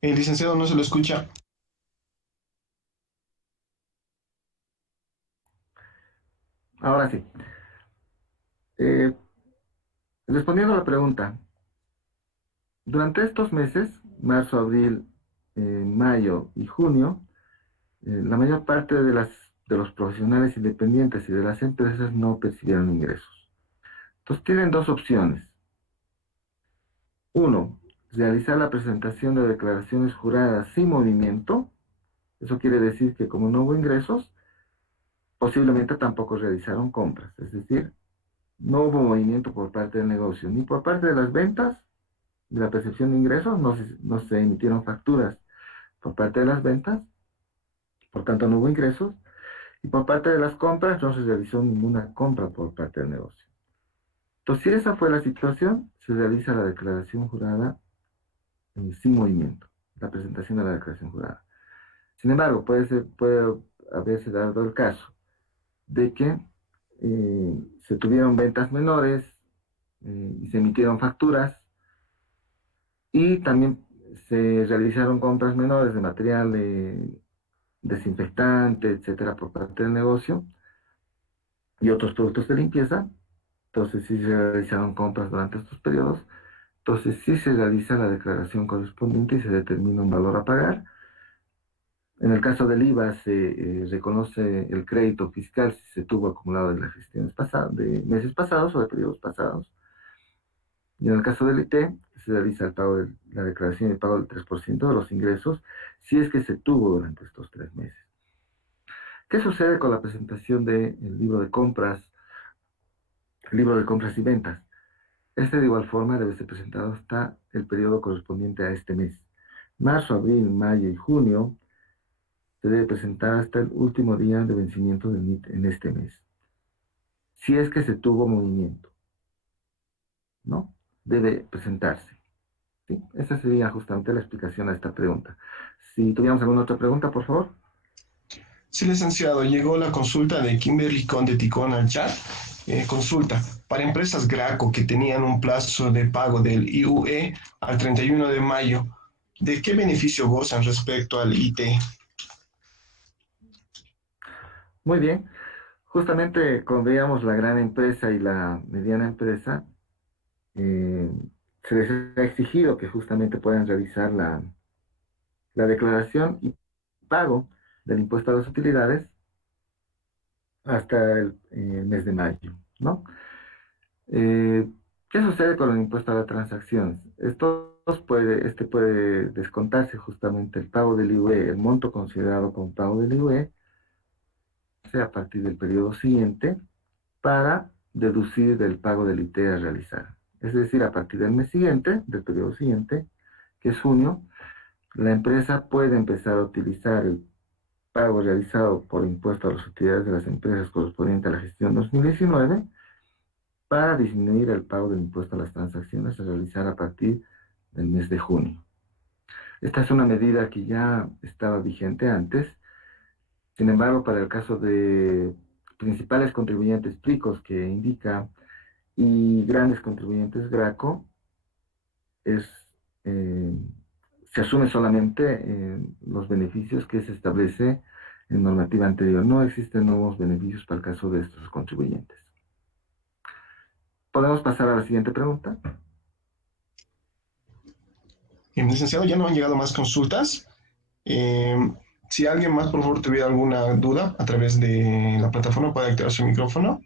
El licenciado no se lo escucha. Ahora sí. Eh, Respondiendo a la pregunta, durante estos meses, marzo, abril, mayo y junio, la mayor parte de los profesionales independientes y de las empresas no percibieron ingresos. Entonces tienen dos opciones. Uno, realizar la presentación de declaraciones juradas sin movimiento. Eso quiere decir que como no hubo ingresos, posiblemente tampoco realizaron compras. Es decir, no hubo movimiento por parte del negocio, ni por parte de las ventas, de la percepción de ingresos, no se emitieron facturas por parte de las ventas, por tanto no hubo ingresos, y por parte de las compras no se realizó ninguna compra por parte del negocio. Entonces, si esa fue la situación, se realiza la declaración jurada sin movimiento, la presentación de la declaración jurada. Sin embargo, puede haberse dado el caso de que se tuvieron ventas menores y se emitieron facturas y también se realizaron compras menores de material desinfectante, etcétera, por parte del negocio y otros productos de limpieza. Entonces sí se realizaron compras durante estos periodos. Entonces sí se realiza la declaración correspondiente y se determina un valor a pagar. En el caso del IVA se reconoce el crédito fiscal si se tuvo acumulado de las gestiones pasadas, de meses pasados o de periodos pasados. Y en el caso del IT se realiza el pago de la declaración y el pago del 3% de los ingresos si es que se tuvo durante estos 3 meses. ¿Qué sucede con la presentación del libro de compras, el libro de compras y ventas? Este de igual forma debe ser presentado hasta el periodo correspondiente a este mes. Marzo, abril, mayo y junio se debe presentar hasta el último día de vencimiento del NIT en este mes. Si es que se tuvo movimiento, ¿no? Debe presentarse. ¿Sí? Esa sería justamente la explicación a esta pregunta. Si tuviéramos alguna otra pregunta, por favor. Sí, licenciado, llegó la consulta de Kimberly Conde Ticón al chat. Consulta, para empresas Graco que tenían un plazo de pago del IUE al 31 de mayo, ¿de qué beneficio gozan respecto al IT? Muy bien. Justamente cuando veíamos la gran empresa y la mediana empresa, se les ha exigido que justamente puedan realizar la declaración y pago del impuesto a las utilidades hasta el mes de mayo, ¿no? ¿Qué sucede con el impuesto a las transacciones? Este puede descontarse justamente el pago del IVE, el monto considerado como pago del IVE, sea a partir del periodo siguiente, para deducir del pago del ITE a realizar. Es decir, a partir del mes siguiente, del periodo siguiente, que es junio, la empresa puede empezar a utilizar el pago realizado por impuesto a las utilidades de las empresas correspondiente a la gestión 2019 para disminuir el pago del impuesto a las transacciones a realizar a partir del mes de junio. Esta es una medida que ya estaba vigente antes. Sin embargo, para el caso de principales contribuyentes PRICOS que indica y grandes contribuyentes GRACO, se asume solamente los beneficios que se establece en normativa anterior. No existen nuevos beneficios para el caso de estos contribuyentes. ¿Podemos pasar a la siguiente pregunta? Bien, licenciado, ya no han llegado más consultas. Si alguien más, por favor, tuviera alguna duda a través de la plataforma, puede activar su micrófono.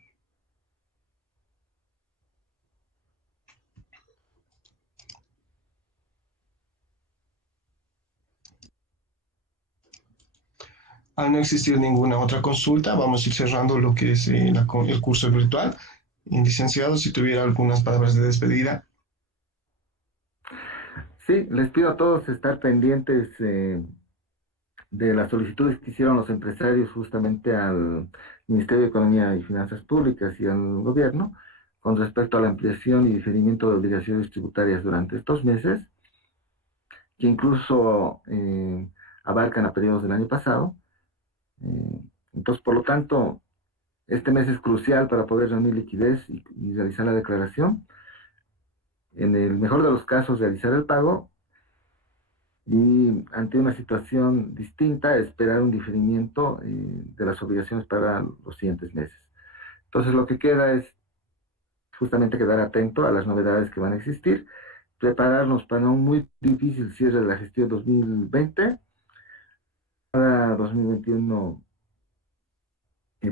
Al no existir ninguna otra consulta, vamos a ir cerrando lo que es el curso virtual. Licenciado, si tuviera algunas palabras de despedida. Sí, les pido a todos estar pendientes de las solicitudes que hicieron los empresarios justamente al Ministerio de Economía y Finanzas Públicas y al gobierno con respecto a la ampliación y diferimiento de obligaciones tributarias durante estos meses, que incluso abarcan a periodos del año pasado. Entonces, por lo tanto, este mes es crucial para poder reunir liquidez y realizar la declaración. En el mejor de los casos, realizar el pago y ante una situación distinta, esperar un diferimiento de las obligaciones para los siguientes meses. Entonces, lo que queda es justamente quedar atento a las novedades que van a existir, prepararnos para un muy difícil cierre de la gestión 2020, para 2021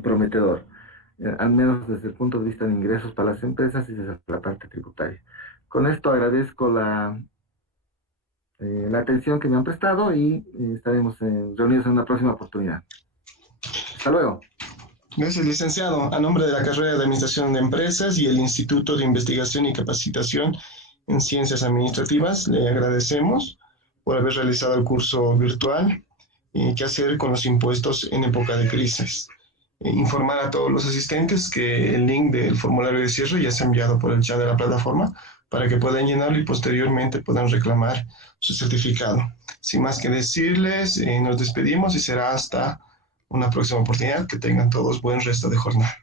prometedor, al menos desde el punto de vista de ingresos para las empresas y desde la parte tributaria. Con esto agradezco la atención que me han prestado y estaremos reunidos en una próxima oportunidad. Hasta luego. Gracias, licenciado. A nombre de la carrera de Administración de Empresas y el Instituto de Investigación y Capacitación en Ciencias Administrativas, le agradecemos por haber realizado el curso virtual ¿Qué hacer con los impuestos en época de crisis? Informar a todos los asistentes que el link del formulario de cierre ya se ha enviado por el chat de la plataforma para que puedan llenarlo y posteriormente puedan reclamar su certificado. Sin más que decirles, nos despedimos y será hasta una próxima oportunidad. Que tengan todos buen resto de jornada.